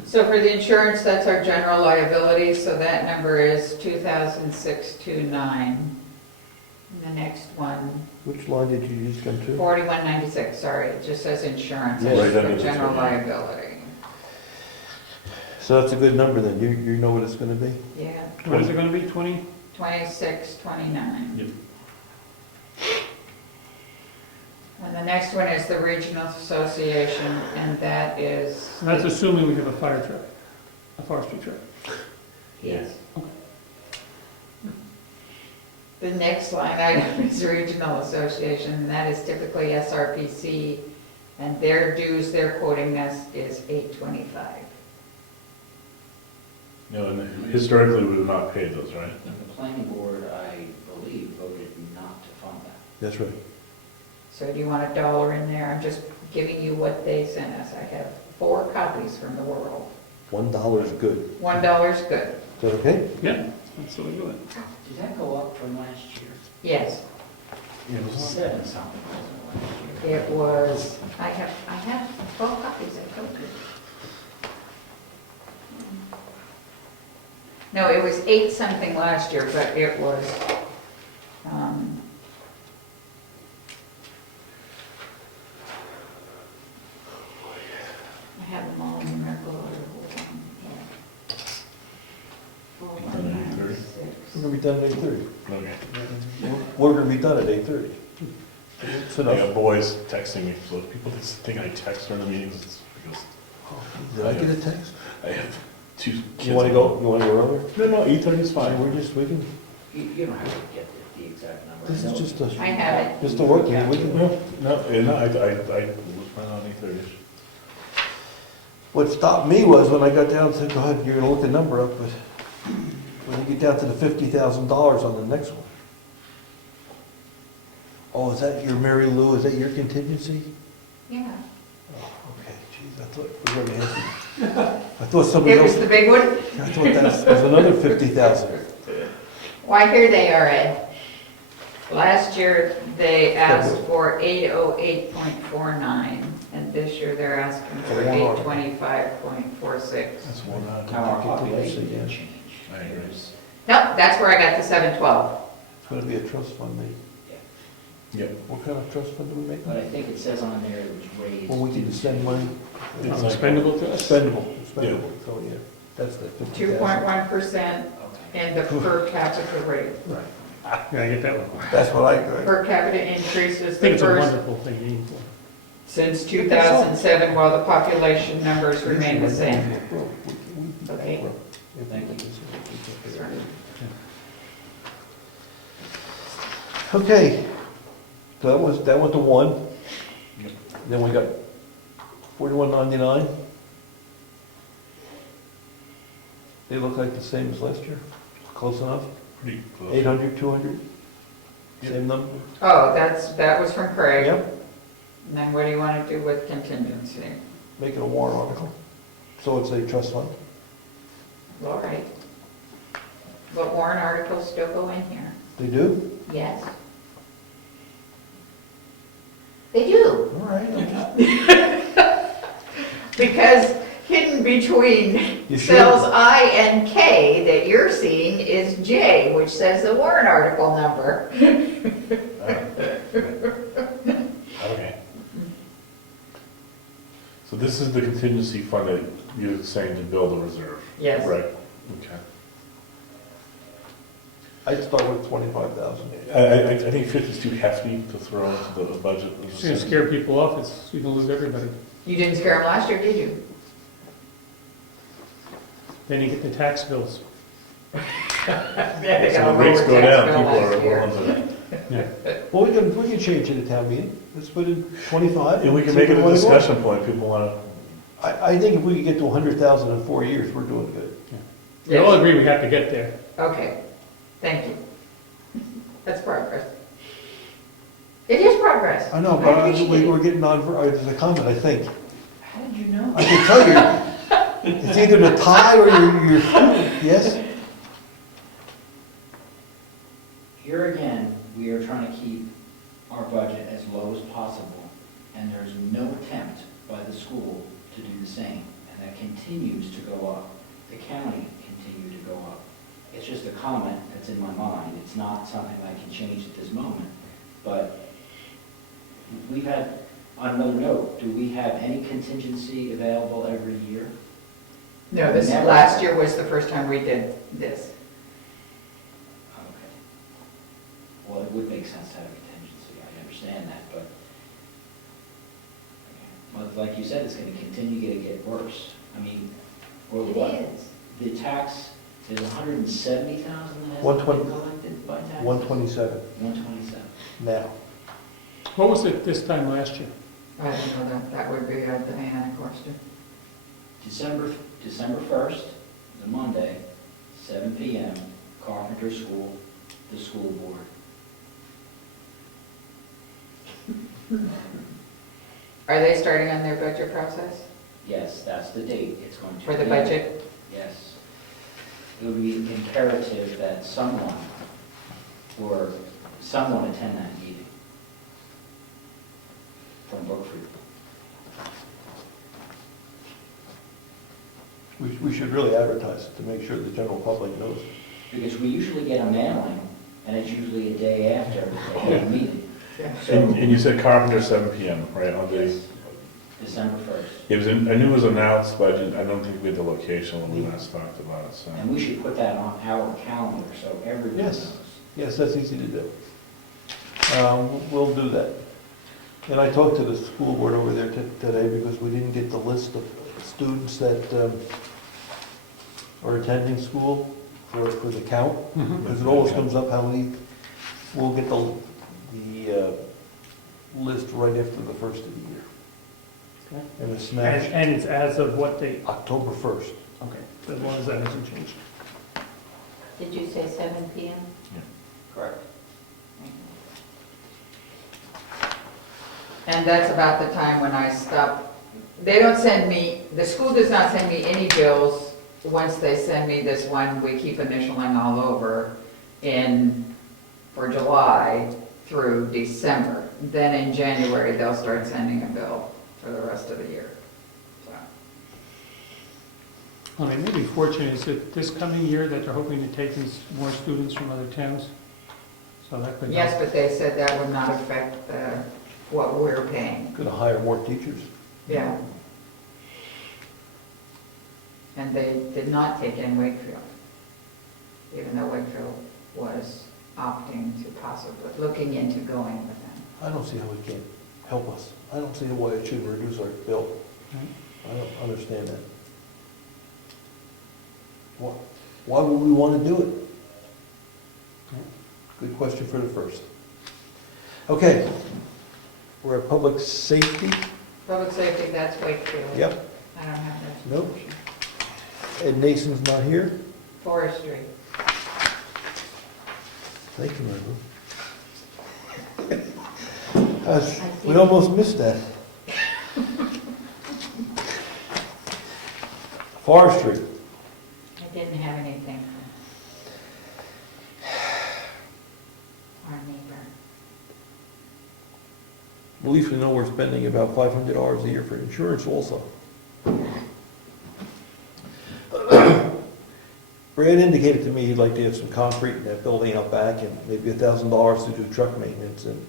So for the insurance, that's our general liability, so that number is 2,629. And the next one, Which line did you use come to? 4196, sorry, it just says insurance, Yes. it's Right for under the general two. liability. So that's a good number then, you know what it's gonna be? Yeah, What is it gonna be, 20? 2629. Yep. And the next one is the Regional Association, and that is. And that's assuming we have a fire truck, a forestry truck. Yes. The next line item is Regional Association, and that is typically SRPC, and their dues, they're quoting us is $825. No, and historically, we have not paid those, right? And the planning board, I believe, voted not to fund that. That's right. So do you want $1 in there? I'm just giving you what they sent us. I have 4 copies from the world. $1 is good. $1 is good. Is that okay? Yeah, that's what we do it. Did that go up from last year? Yes, It was 7 something, wasn't it, last year? it was, I have 12 copies, I told you. No, it was 8 something last year, but it was, I have them all in numerical order. Hold on. 8:30. 496. We're gonna be done at 8:30. Okay. We're gonna be done at 8:30. It's I enough. got boys texting me, so if people just think I text during the meetings, it's because Did I get a text? I have 2 kids. You wanna go earlier? No, no, 8:30 is fine. We're just, we can, You don't have to get the exact number. this is just I a, have it. just a work meeting, we can. No, I was planning on 8:30. What stopped me was when I got down and said, go ahead, you're gonna look the number up, but when you get down to the $50,000 on the next one. Oh, is that your Mary Lou, is that your contingency? Yeah. Oh, okay, geez, I thought we were gonna have I thought somebody It was else, the big one? I thought that was another 50,000. Why, here they are, Ed. Last year, they asked for 808.49, and this year they're asking for 825.46. That's one Now, our population didn't change. I agree. It was- Nope, that's where I got the 712. It's gonna be a trust fund, maybe. Yep. What kind of trust fund do we make? But I think it says on there it was raised. Well, we can send money, It's like- Expendable to us? spendable, so yeah, that's the 50,000. 2.1% Okay. in the per capita rate. Yeah, I get that one. That's what I got. Per capita increase I is think the it's a first wonderful thing to aim for. since 2007, while the population numbers remain the same. Okay. Thank you. Okay, so that went to 1. Yep. Then we got 41.99. They look like the same as last year, close enough. Pretty close. 800, 200. Same number? Oh, that was from Craig. Yep. And then what do you want to do with contingency? Make it a warrant article. So it's a trust fund. All right. But warrant articles still go in here. They do? Yes. They do. All right. I'm just- Because hidden between You sure? cells I and K that you're seeing is J, which says the warrant article number. Okay. So this is the contingency fund that you're saying to build a reserve? Yes. Right, okay. I'd start with 25,000. I think 50 is too hefty to throw into the budget. It's gonna scare people off, it's, you can lose everybody. You didn't scare them last year, did you? Then you get the tax bills. Yeah, they So got a the rates lower go tax down, bill people last are year. more into that. Well, we can change it at town meeting. Let's put in 25. And we can See make if it a wanna go. discussion point, people want to, I think if we could get to 100,000 in 4 years, we're doing good. We all agree we have to get there. Okay, thank you. That's progress. It is progress. I know, I but appreciate it. we're getting on, there's a comment, I think. How did you know? I can tell you, it's either the tie or your yes? Here again, we are trying to keep our budget as low as possible, and there's no attempt by the school to do the same, and that continues to go up. The county continue to go up. It's just a comment that's in my mind. It's not something I can change at this moment, but we've had, on another note, do we have any contingency available every year? No, this, Never. last year was the first time we did this. Okay. Well, it would make sense to have a contingency, I understand that, but, okay. Well, like you said, it's gonna continue to get worse. I mean, or It what? is. The tax is 170,000 that has 120. been collected by taxes? 127 127. now. What was it this time last year? I don't know that, that would be a Diana question. December 1st, the Monday, 7 PM, Carpenter School, the school board. Are they starting on their budget process Yes, that's the date it's going to. for the be. budget? Yes. It would be imperative that someone attend that meeting from Brookfield. We should really advertise it to make sure the general public knows. Because we usually get a mailing, and it's usually a day after they have a meeting. Yeah. So, and you said Carpenter 7 PM, right, on the, December 1st. it was, I knew it was announced, but I don't think we had the location when we last talked about it, so. And we should put that on our calendar so everyone Yes. knows. Yes, that's easy to do. We'll do that. And I talked to the school board over there today because we didn't get the list of students that are attending school for the count. Because it always comes up how many, we'll get the list right after the first of the year. Okay. And it's smashed And it's as of what date? October 1st. Okay, as long as that hasn't changed. Did you say 7 PM? Correct. And that's about the time when I stop. They don't send me, the school does not send me any bills. Once they send me this one, we keep initialing all over for July through December. Then in January, they'll start sending a bill for the rest of the year. So, Well, they may be fortunate, is it this coming year that they're hoping to take in more students from other towns? So that could help. yes, but they said that would not affect what we're paying. Gonna hire more teachers. Yeah. And they did not take in Wakefield, even though Wakefield was opting to possibly, looking into going with them. I don't see how it can't help us. I don't see why it shouldn't reduce our bill. I don't understand that. Why would we want to do it? Good question for the first. Okay, we're at public safety. Public safety, that's Wakefield. Yep. I don't have that. Nope. Ed Nason's not here. Forestry. Thank you, Margot. We almost missed that. Forestry. I didn't have anything from our neighbor. At least we know we're spending about $500 a year for insurance also. Brad indicated to me he'd like to have some concrete in that building out back and maybe $1,000 to do truck maintenance. And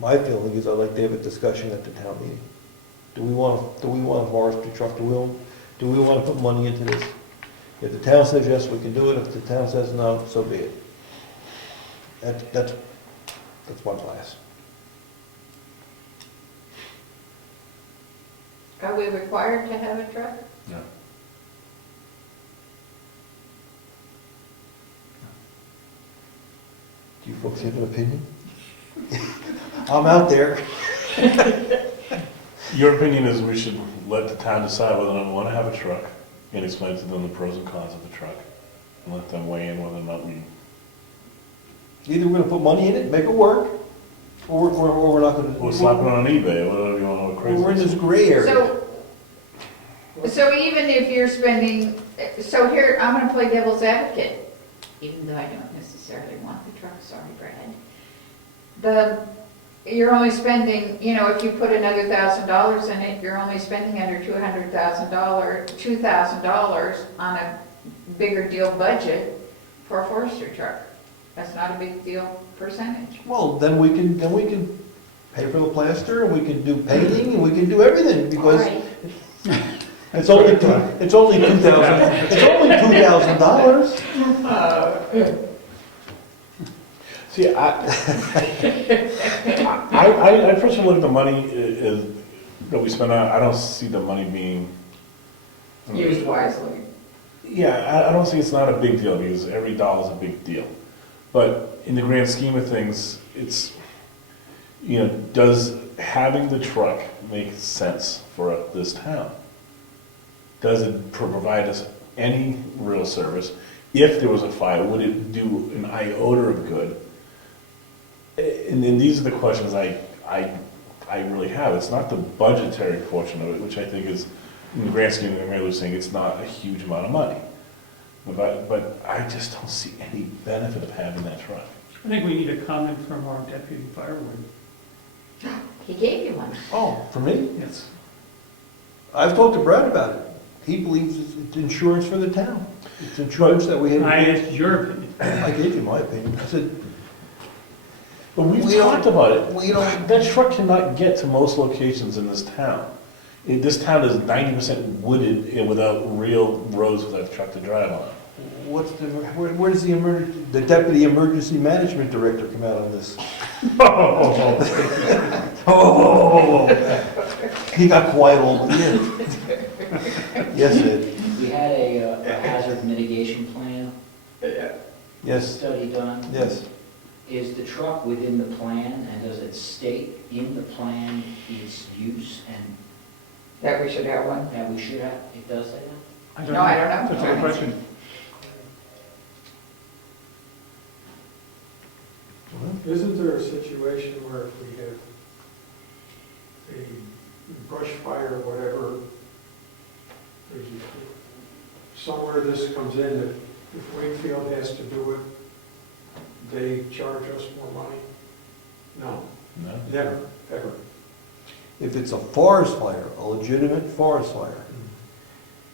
my feeling is I'd like to have a discussion at the town meeting. Do we want a forestry truck? Do we want to put money into this? If the town says yes, we can do it. If the town says no, so be it. That's my class. Are we required to have a truck? No. Do you folks have an opinion? I'm out there. Your opinion is we should let the town decide whether or not we want to have a truck and explain to them the pros and cons of the truck and let them weigh in whether or not we. Either we're gonna put money in it, make it work, or we're not gonna. We'll slap it on eBay, whatever you want to go crazy. We're in this gray area. So even if you're spending, so here, I'm gonna play devil's advocate, even though I don't necessarily want the truck, sorry, Brad. You're only spending, if you put another $1,000 in it, you're only spending under $200,000 on a bigger deal budget for a forestry truck. That's not a big deal percentage. Well, then we can pay for the plaster, and we can do painting, and we can do everything, because All right. it's only $2,000. See, I personally look at the money that we spend on, I don't see the money being. Used wisely. Yeah, I don't see it's not a big deal because every dollar is a big deal. But in the grand scheme of things, it's, does having the truck make sense for this town? Does it provide us any real service? If there was a fire, would it do an iota of good? And these are the questions I really have. It's not the budgetary portion of it, which I think is, in the grand scheme of things, Mary was saying, it's not a huge amount of money. But I just don't see any benefit of having that truck. I think we need a comment from our deputy fire warden. He gave you one. Oh, for me? Yes. I've talked to Brad about it. He believes it's insurance for the town. It's insurance that we have. I asked your opinion. I gave you my opinion. I said, But we've We don't- talked about it. we don't- That truck cannot get to most locations in this town. This town is 90% wooded and without real roads without a truck to drive on. where does the deputy emergency management director come out on this? Oh, he got quiet all year. Yes, Ed. We had a hazard mitigation plan Yes, study done. yes. Is the truck within the plan, and does it state in the plan its use and That we should have one. that we should have, it does say that? No, I don't know. That's a good question. Isn't there a situation where if we have a brush fire or whatever, there's somewhere this comes in that if Wakefield has to do it, they charge us more money? No, No? never, ever. If it's a forest fire, a legitimate forest fire,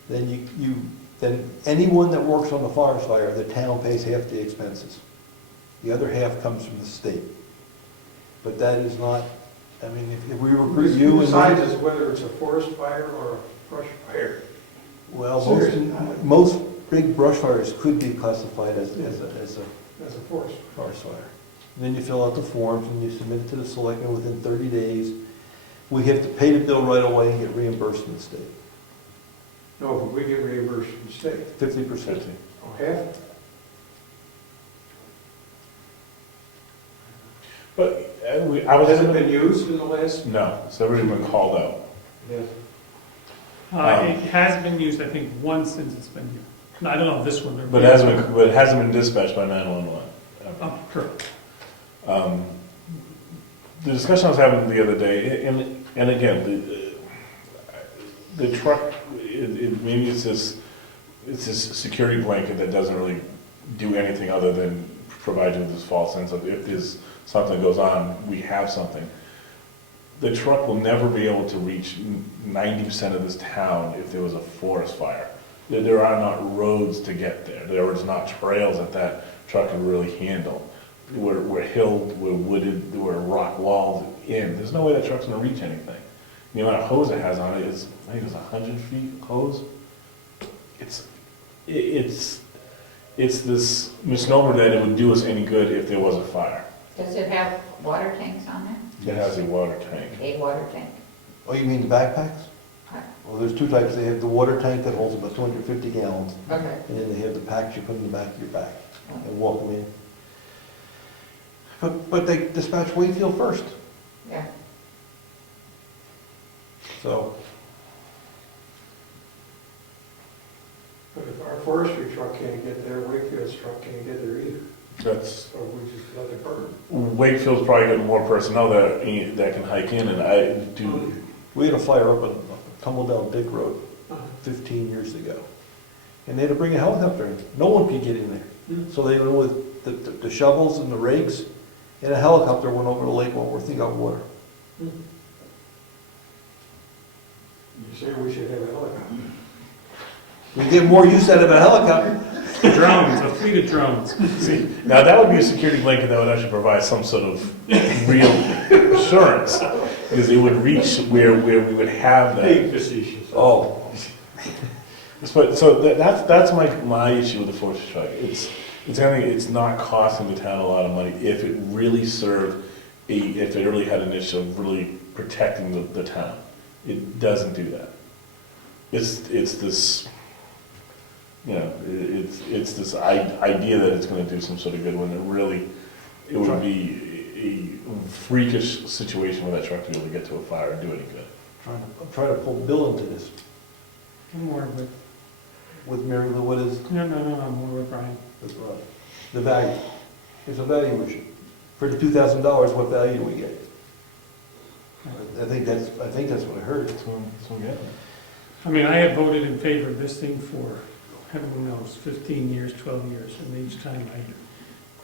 then then anyone that works on the forest fire, the town pays half the expenses. The other half comes from the state. But that is not, I mean, if we recruit you Who and. decides is whether it's a forest fire or a brush fire? Well, Seriously. most big brush fires could be classified as a That's a forest. forest fire. And then you fill out the forms and you submit it to the selectmen within 30 days. We have to pay the bill right away and get reimbursed from the state, No, but we get reimbursed from the state. 50%. Oh, half? But I was. Has it been used in the last? No, it's never even been called out. Yes. It has been used, I think, once since it's been here. No, I don't know if this one. But it hasn't been dispatched by 911. Oh, correct. The discussion I was having the other day, and again, the truck, maybe it's this security blanket that doesn't really do anything other than provide you with this false sense of if there's something goes on, we have something. The truck will never be able to reach 90% of this town if there was a forest fire. There are not roads to get there. There is not trails that truck can really handle. We're hilled, we're wooded, we're rock walled in. There's no way that truck's gonna reach anything. The amount of hose it has on it is, I think it's 100 feet hose. It's this misnomer that it would do us any good if there was a fire. Does it have water tanks on it? It has a water tank. A water tank? Oh, you mean the backpacks? Right. Well, there's two types. They have the water tank that holds about 250 gallons, Okay. and then they have the packs you put in the back of your back and walk them in. But they dispatch Wakefield first, Yeah. so. But if our forestry truck can't get there, Wakefield's truck can't get there either. That's, So we just let it burn. Wakefield's probably got more personnel that can hike in, and I do. We had a fire up on Comeau down Big Road 15 years ago. And they had to bring a helicopter in. No one could get in there. So they went with the shovels and the rakes, and a helicopter went over the Lake Wentworth and got water. You say we should have a helicopter? We get more use out of a helicopter. Drones, a fleet of drones. See, now that would be a security blanket that would actually provide some sort of real assurance, because it would reach where we would have that. Being facetious. Oh, So that's my issue with the forestry truck. It's not costing the town a lot of money if it really served if it really had an issue of really protecting the town. It doesn't do that. It's this, you know, it's this idea that it's going to do some sort of good when it would be a freakish situation where that truck to be able to get to a fire and do any good. I'm trying to pull Bill into this More with, with Mary Lou. What is no, more with Brian. the value? It's a value issue. For the $2,000, what value do we get? I think that's what I heard. That's what I'm getting at. I mean, I have voted in favor of this thing for, heaven knows, 15 years, 12 years, and each time I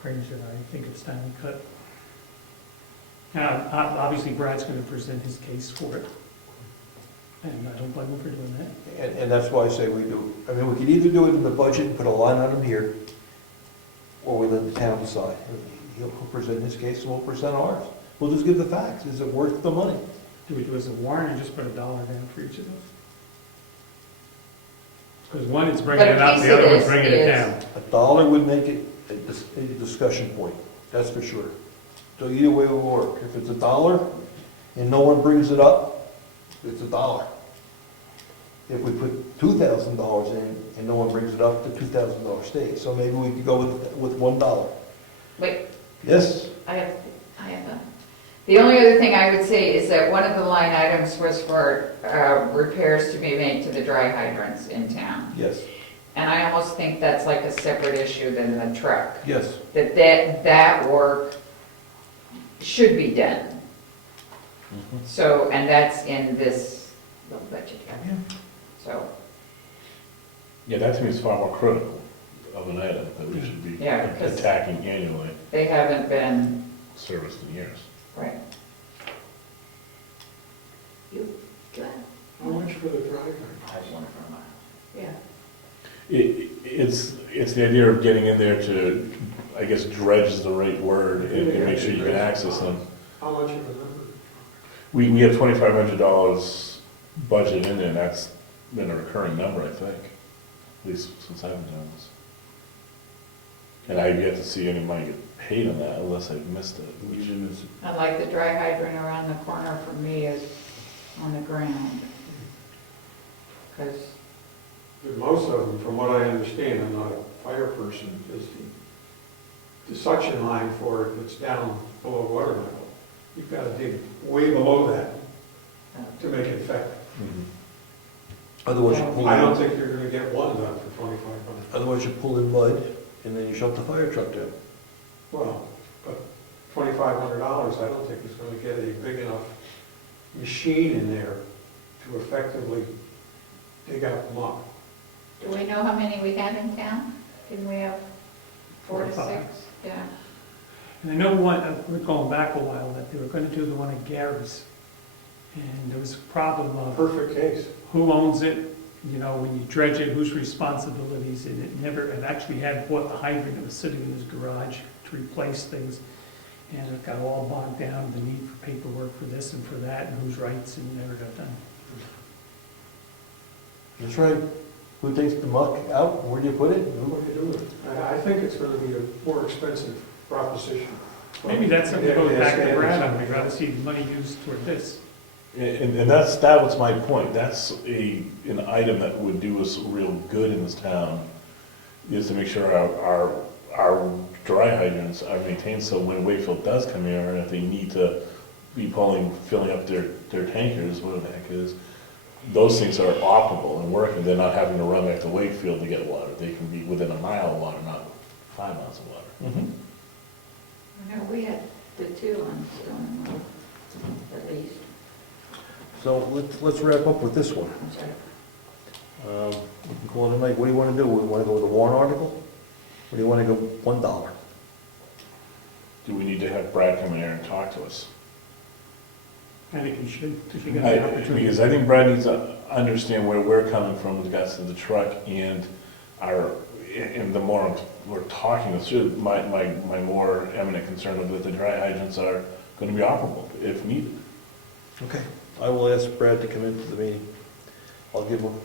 cringe and I think it's time to cut. Now, obviously Brad's gonna present his case for it, and I don't blame him for doing that. And that's why I say we do. I mean, we could either do it in the budget and put a line on him here, or we let the town decide. He'll present his case and we'll present ours. We'll just give the facts. Is it worth the money? Do we do as a warrant or just put $1 down for each of those? Because one is bringing But a it up, piece the of other one's this bringing it is- down. $1 would make it a discussion point, that's for sure. So either way will work. If it's $1 and no one brings it up, it's $1. If we put $2,000 in and no one brings it up, the $2,000 stays. So maybe we could go with $1. Wait, Yes? I have a, the only other thing I would say is that one of the line items was for repairs to be made to the dry hydrants in town. Yes. And I almost think that's like a separate issue than the truck. Yes. That work should be done. So, and that's in this little budget here. So, Yeah, that to me is far more critical of an item that we should be Yeah, 'cause- attacking annually, they haven't been, serviced in years. right. You, good. How much for the driveway? Yeah. It's the idea of getting in there to, I guess, dredge is the right word, and make sure you can access them. How much of a number? We have $2,500 budget in there, and that's been a recurring number, I think, at least since I've been doing this. And I've yet to see any money get paid on that unless I've missed it. I like the dry hydrant around the corner for me is on the ground. Because, Most of them, from what I understand, I'm not a fire person, is the suction line for it that's down below water level. You've got to dig way below that to make it effective. Otherwise you pull I don't in, think you're going to get one done for 2,500. otherwise you pull in mud and then you shut the fire truck down. Well, but $2,500, I don't think is gonna get a big enough machine in there to effectively dig out the muck. Do we know how many we have in town? Didn't we have 4 to 6? 45. Yeah. And I know one, we're going back a while, that they were gonna do the one at Gary's. And there was a problem of Perfect case. who owns it, you know, when you dredge it, whose responsibilities, and it actually had bought the hydrant that was sitting in his garage to replace things. And it got all bogged down, the need for paperwork for this and for that, and whose rights, and never got done. That's right. Who takes the muck out? Where do you put it? What do you do with it? I think it's gonna be a more expensive proposition. Maybe that's something that goes Yeah, back to yeah, Brad, yeah. I'd rather see the money used toward this. And that was my point. That's an item that would do us real good in this town, is to make sure our dry hydrants are maintained, so when Wakefield does come here, and if they need to be filling up their tankers, whatever the heck it is, those things are operable and working. They're not having to run back to Wakefield to get water. They can be within a mile of water, not 5 miles of water. Mhm. No, we had the 2 on Stone Road, at least. So let's wrap up with this one. I'm sorry. We can call it a night. What do you want to do? We want to go with a warrant article? Or do you want to go $1? Do we need to have Brad come in here and talk to us? I think you should, because you got the opportunity. Because I think Brad needs to understand where we're coming from with regards to the truck and the more we're talking, my more eminent concern with the dry hydrants are going to be operable if needed. Okay. I will ask Brad to come into the meeting. I'll give him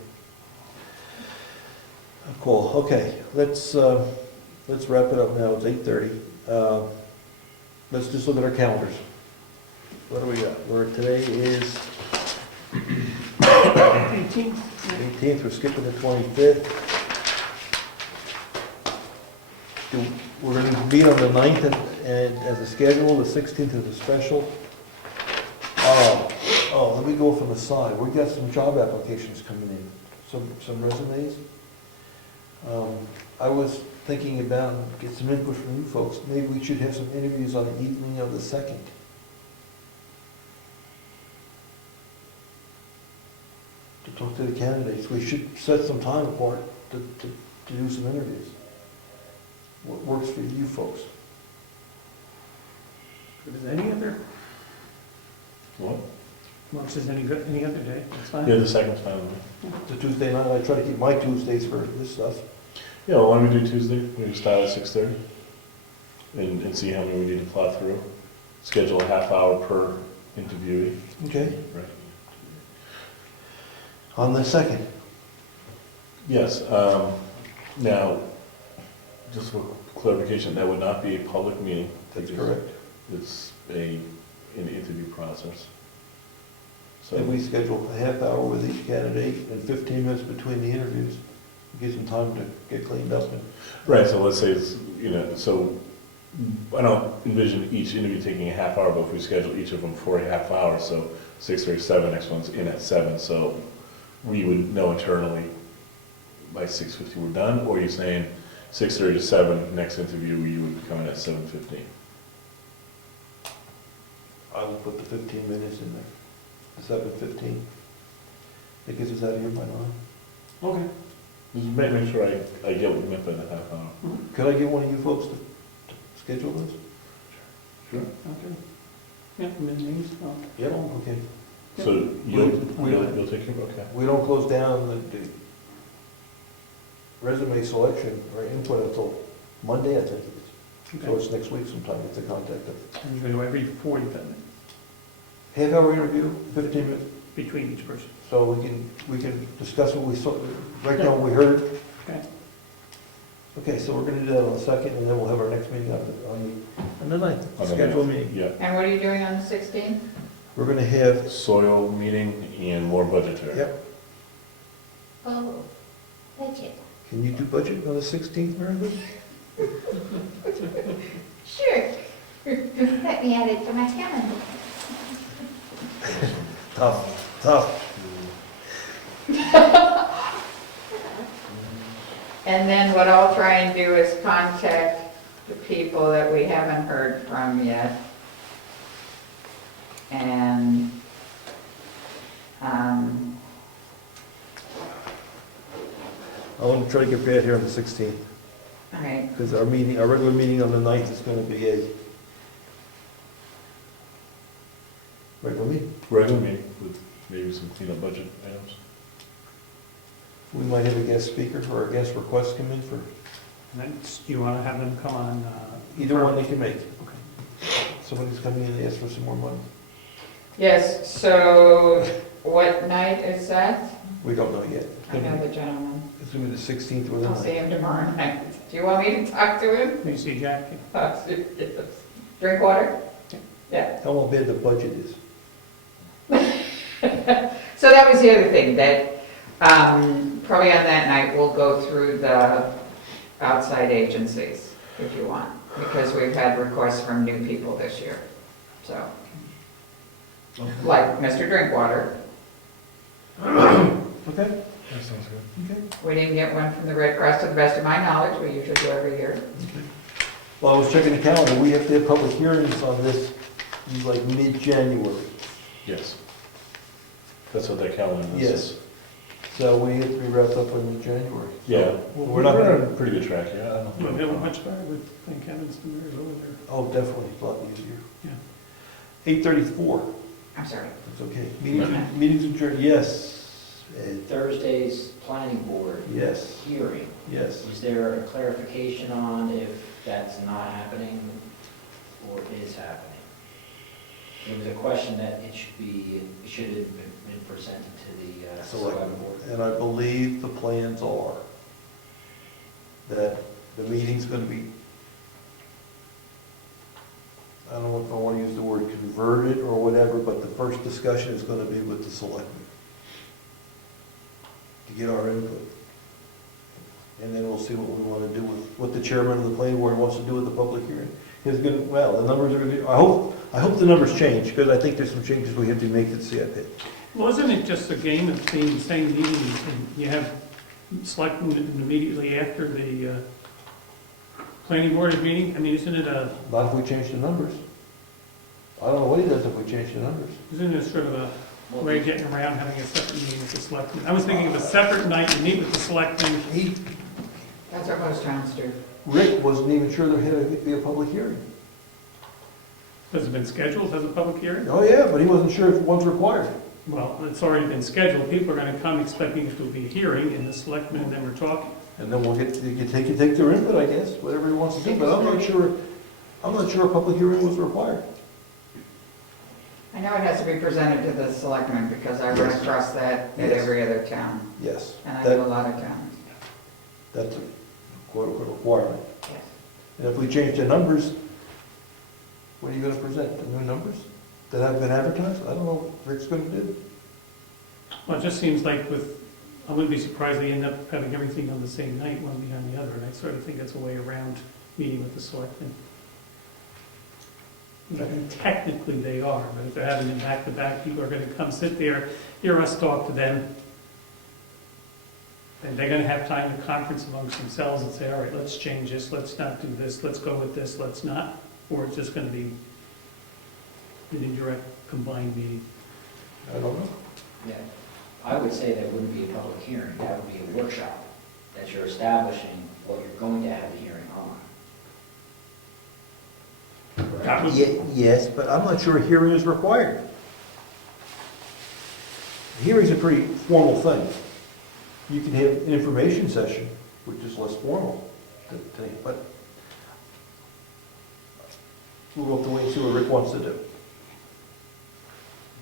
a call. Okay, let's wrap it up now. It's 8:30. Let's just look at our calendars. What do we got? Today is 18th. 18th, we're skipping the 25th. We're going to meet on the 9th and as a schedule, the 16th is a special. Let me go from the side. We've got some job applications coming in, some resumes. I was thinking about, get some input from you folks. Maybe we should have some interviews on the evening of the 2nd. To talk to the candidates. We should set some time apart to do some interviews. What works for you folks? If there's any other, What? Mark says any other day, that's fine. Yeah, the second time. The Tuesday night, I try to keep my Tuesdays for this stuff. Yeah, well, why don't we do Tuesday? We can start at 6:30 and see how many we need to plow through. Schedule a half hour per interviewee. Okay. Right. On the 2nd. Yes, now, just for clarification, that would not be a public meeting. That's correct. It's an interview process. So, And we schedule a half hour with each candidate and 15 minutes between the interviews. Gives them time to get cleaned up and. right, so let's say it's, so I don't envision each interview taking a half hour, but if we schedule each of them for a half hour, so 6:37, next one's in at 7, so we would know internally by 6:50 we're done, or you're saying 6:30 to 7, next interview, you would come in at 7:15? I will put the 15 minutes in there. 7:15. That gets us out of here by 9. Okay. Just make sure I get what you meant by the half hour. Could I get one of you folks to schedule this? Sure. Okay. Yeah, names, Yep. Okay. So you'll take care of, okay. We don't close down the resume selection or input until Monday, I think it is. So Okay. it's next week sometime, it's a contact us. And you're gonna do every 45 minutes Half hour interview, 15 minutes, between each person. so we can discuss what we saw, right now what we heard. Okay. Okay, so we're gonna do that on the 2nd, and then we'll have our next meeting on the 9th, schedule meeting. Yeah. And what are you doing on the 16th? We're gonna have, Soil meeting and more budgetary. yep, Oh, budget. can you do budget on the 16th, Meredith? Sure. Let me add it to my calendar. Tough. And then what I'll try and do is contact the people that we haven't heard from yet. And, I want to try to get Brad here on the 16th, all right, because our regular meeting on the 9th is going to be a regular meeting. Regular meeting with maybe some cleanup budget items. We might have a guest speaker or a guest request come in for And then, do you want to have them come on? either one they can make. Okay. Somebody's coming in to ask for some more money. yes, so what night is that? We don't know yet. I know the gentleman. It's going to be the 16th or the I'll see 9th. him tomorrow night. Do you want me to talk to him? You see Jackie? Drink water? Yeah. Yeah. How bad the budget is. So that was the other thing, that probably on that night, we'll go through the outside agencies, if you want, because we've had requests from new people this year, so. Like Mr. Drinkwater, Okay? That sounds good. Okay. we didn't get one from the Red Cross to the best of my knowledge, we usually do every year. Well, I was checking the calendar. We have to have public hearings on this like mid-January. Yes. That's what that calendar is. Yes. So we have to be wrapped up in mid-January. Yeah. We're not gonna, on a pretty good track, yeah. I don't Well, know. they were much better with St. Kevin's than theirs over there. oh, definitely, a lot easier. Yeah. 8:34. I'm sorry. That's okay. Meetings adjourned, yes. Ed? Thursday's planning board Yes, hearing, yes. is there a clarification on if that's not happening or is happening? There was a question that it should have been presented to the select board. And I believe the plans are that the meeting's gonna be, I don't know if I wanna use the word converted or whatever, but the first discussion is gonna be with the selectmen to get our input. And then we'll see what we wanna do with, what the chairman of the planning board wants to do with the public hearing. He's gonna, well, the numbers are gonna be, I hope the numbers change, because I think there's some changes we have to make to the CIP. Wasn't it just a game of being the same meeting, and you have selectmen immediately after the planning board is meeting? I mean, isn't it Not if we change the numbers. I don't know what he does if we change the numbers. isn't it sort of a way of getting around having a separate meeting with the selectmen? I was thinking of a separate night to meet with the selectmen. That's what most towns do. Rick wasn't even sure there had to be a public hearing. Has it been scheduled as a public hearing? Oh, yeah, but he wasn't sure if one's required. Well, it's already been scheduled. People are going to come expecting it to be a hearing, and the selectmen and them are talking. And then we'll get, you can take their input, I guess, whatever he wants to do, but I'm not sure a public hearing was required. I know it has to be presented to the selectmen, because I run Yes. across that at Yes. every other town, Yes. and I do a lot of towns. That's a quote-unquote requirement. Yes. And if we change the numbers, what are you gonna present, the new numbers that have been advertised? I don't know what Rick's gonna do. Well, it just seems like I wouldn't be surprised they end up having everything on the same night, one behind the other, and I sort of think that's a way around meeting with the selectmen. I mean, technically they are, but if they're having them back to back, people are gonna come sit there, hear us talk to them. And they're gonna have time to conference amongst themselves and say, all right, let's change this, let's not do this, let's go with this, let's not. Or it's just gonna be an indirect combined meeting. I don't know. Yeah, I would say that wouldn't be a public hearing, that would be a workshop, that you're establishing what you're going to have the hearing on. That was, Yes, but I'm not sure a hearing is required. A hearing's a pretty formal thing. You can have an information session, which is less formal, but we'll have to wait and see what Rick wants to do.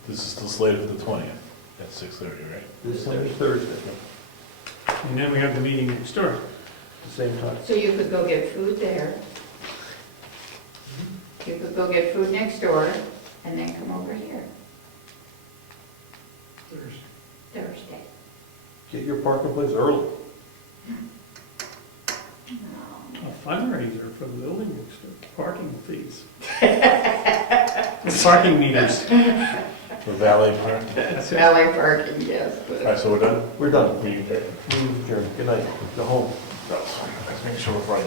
This is still slated for the 20th at 6:30, right? This is Thursday, and then we have the meeting next door. at the same time. So you could go get food there. You could go get food next door, and then come over here Thursday. Get your parking place early. A fundraiser for the building next door, parking fees. Parking meters. For valet park? That's it. Valet parking, yes. All right, so we're done? We're done. We, Meeting adjourned. Good night. Go home. let's make sure we're right.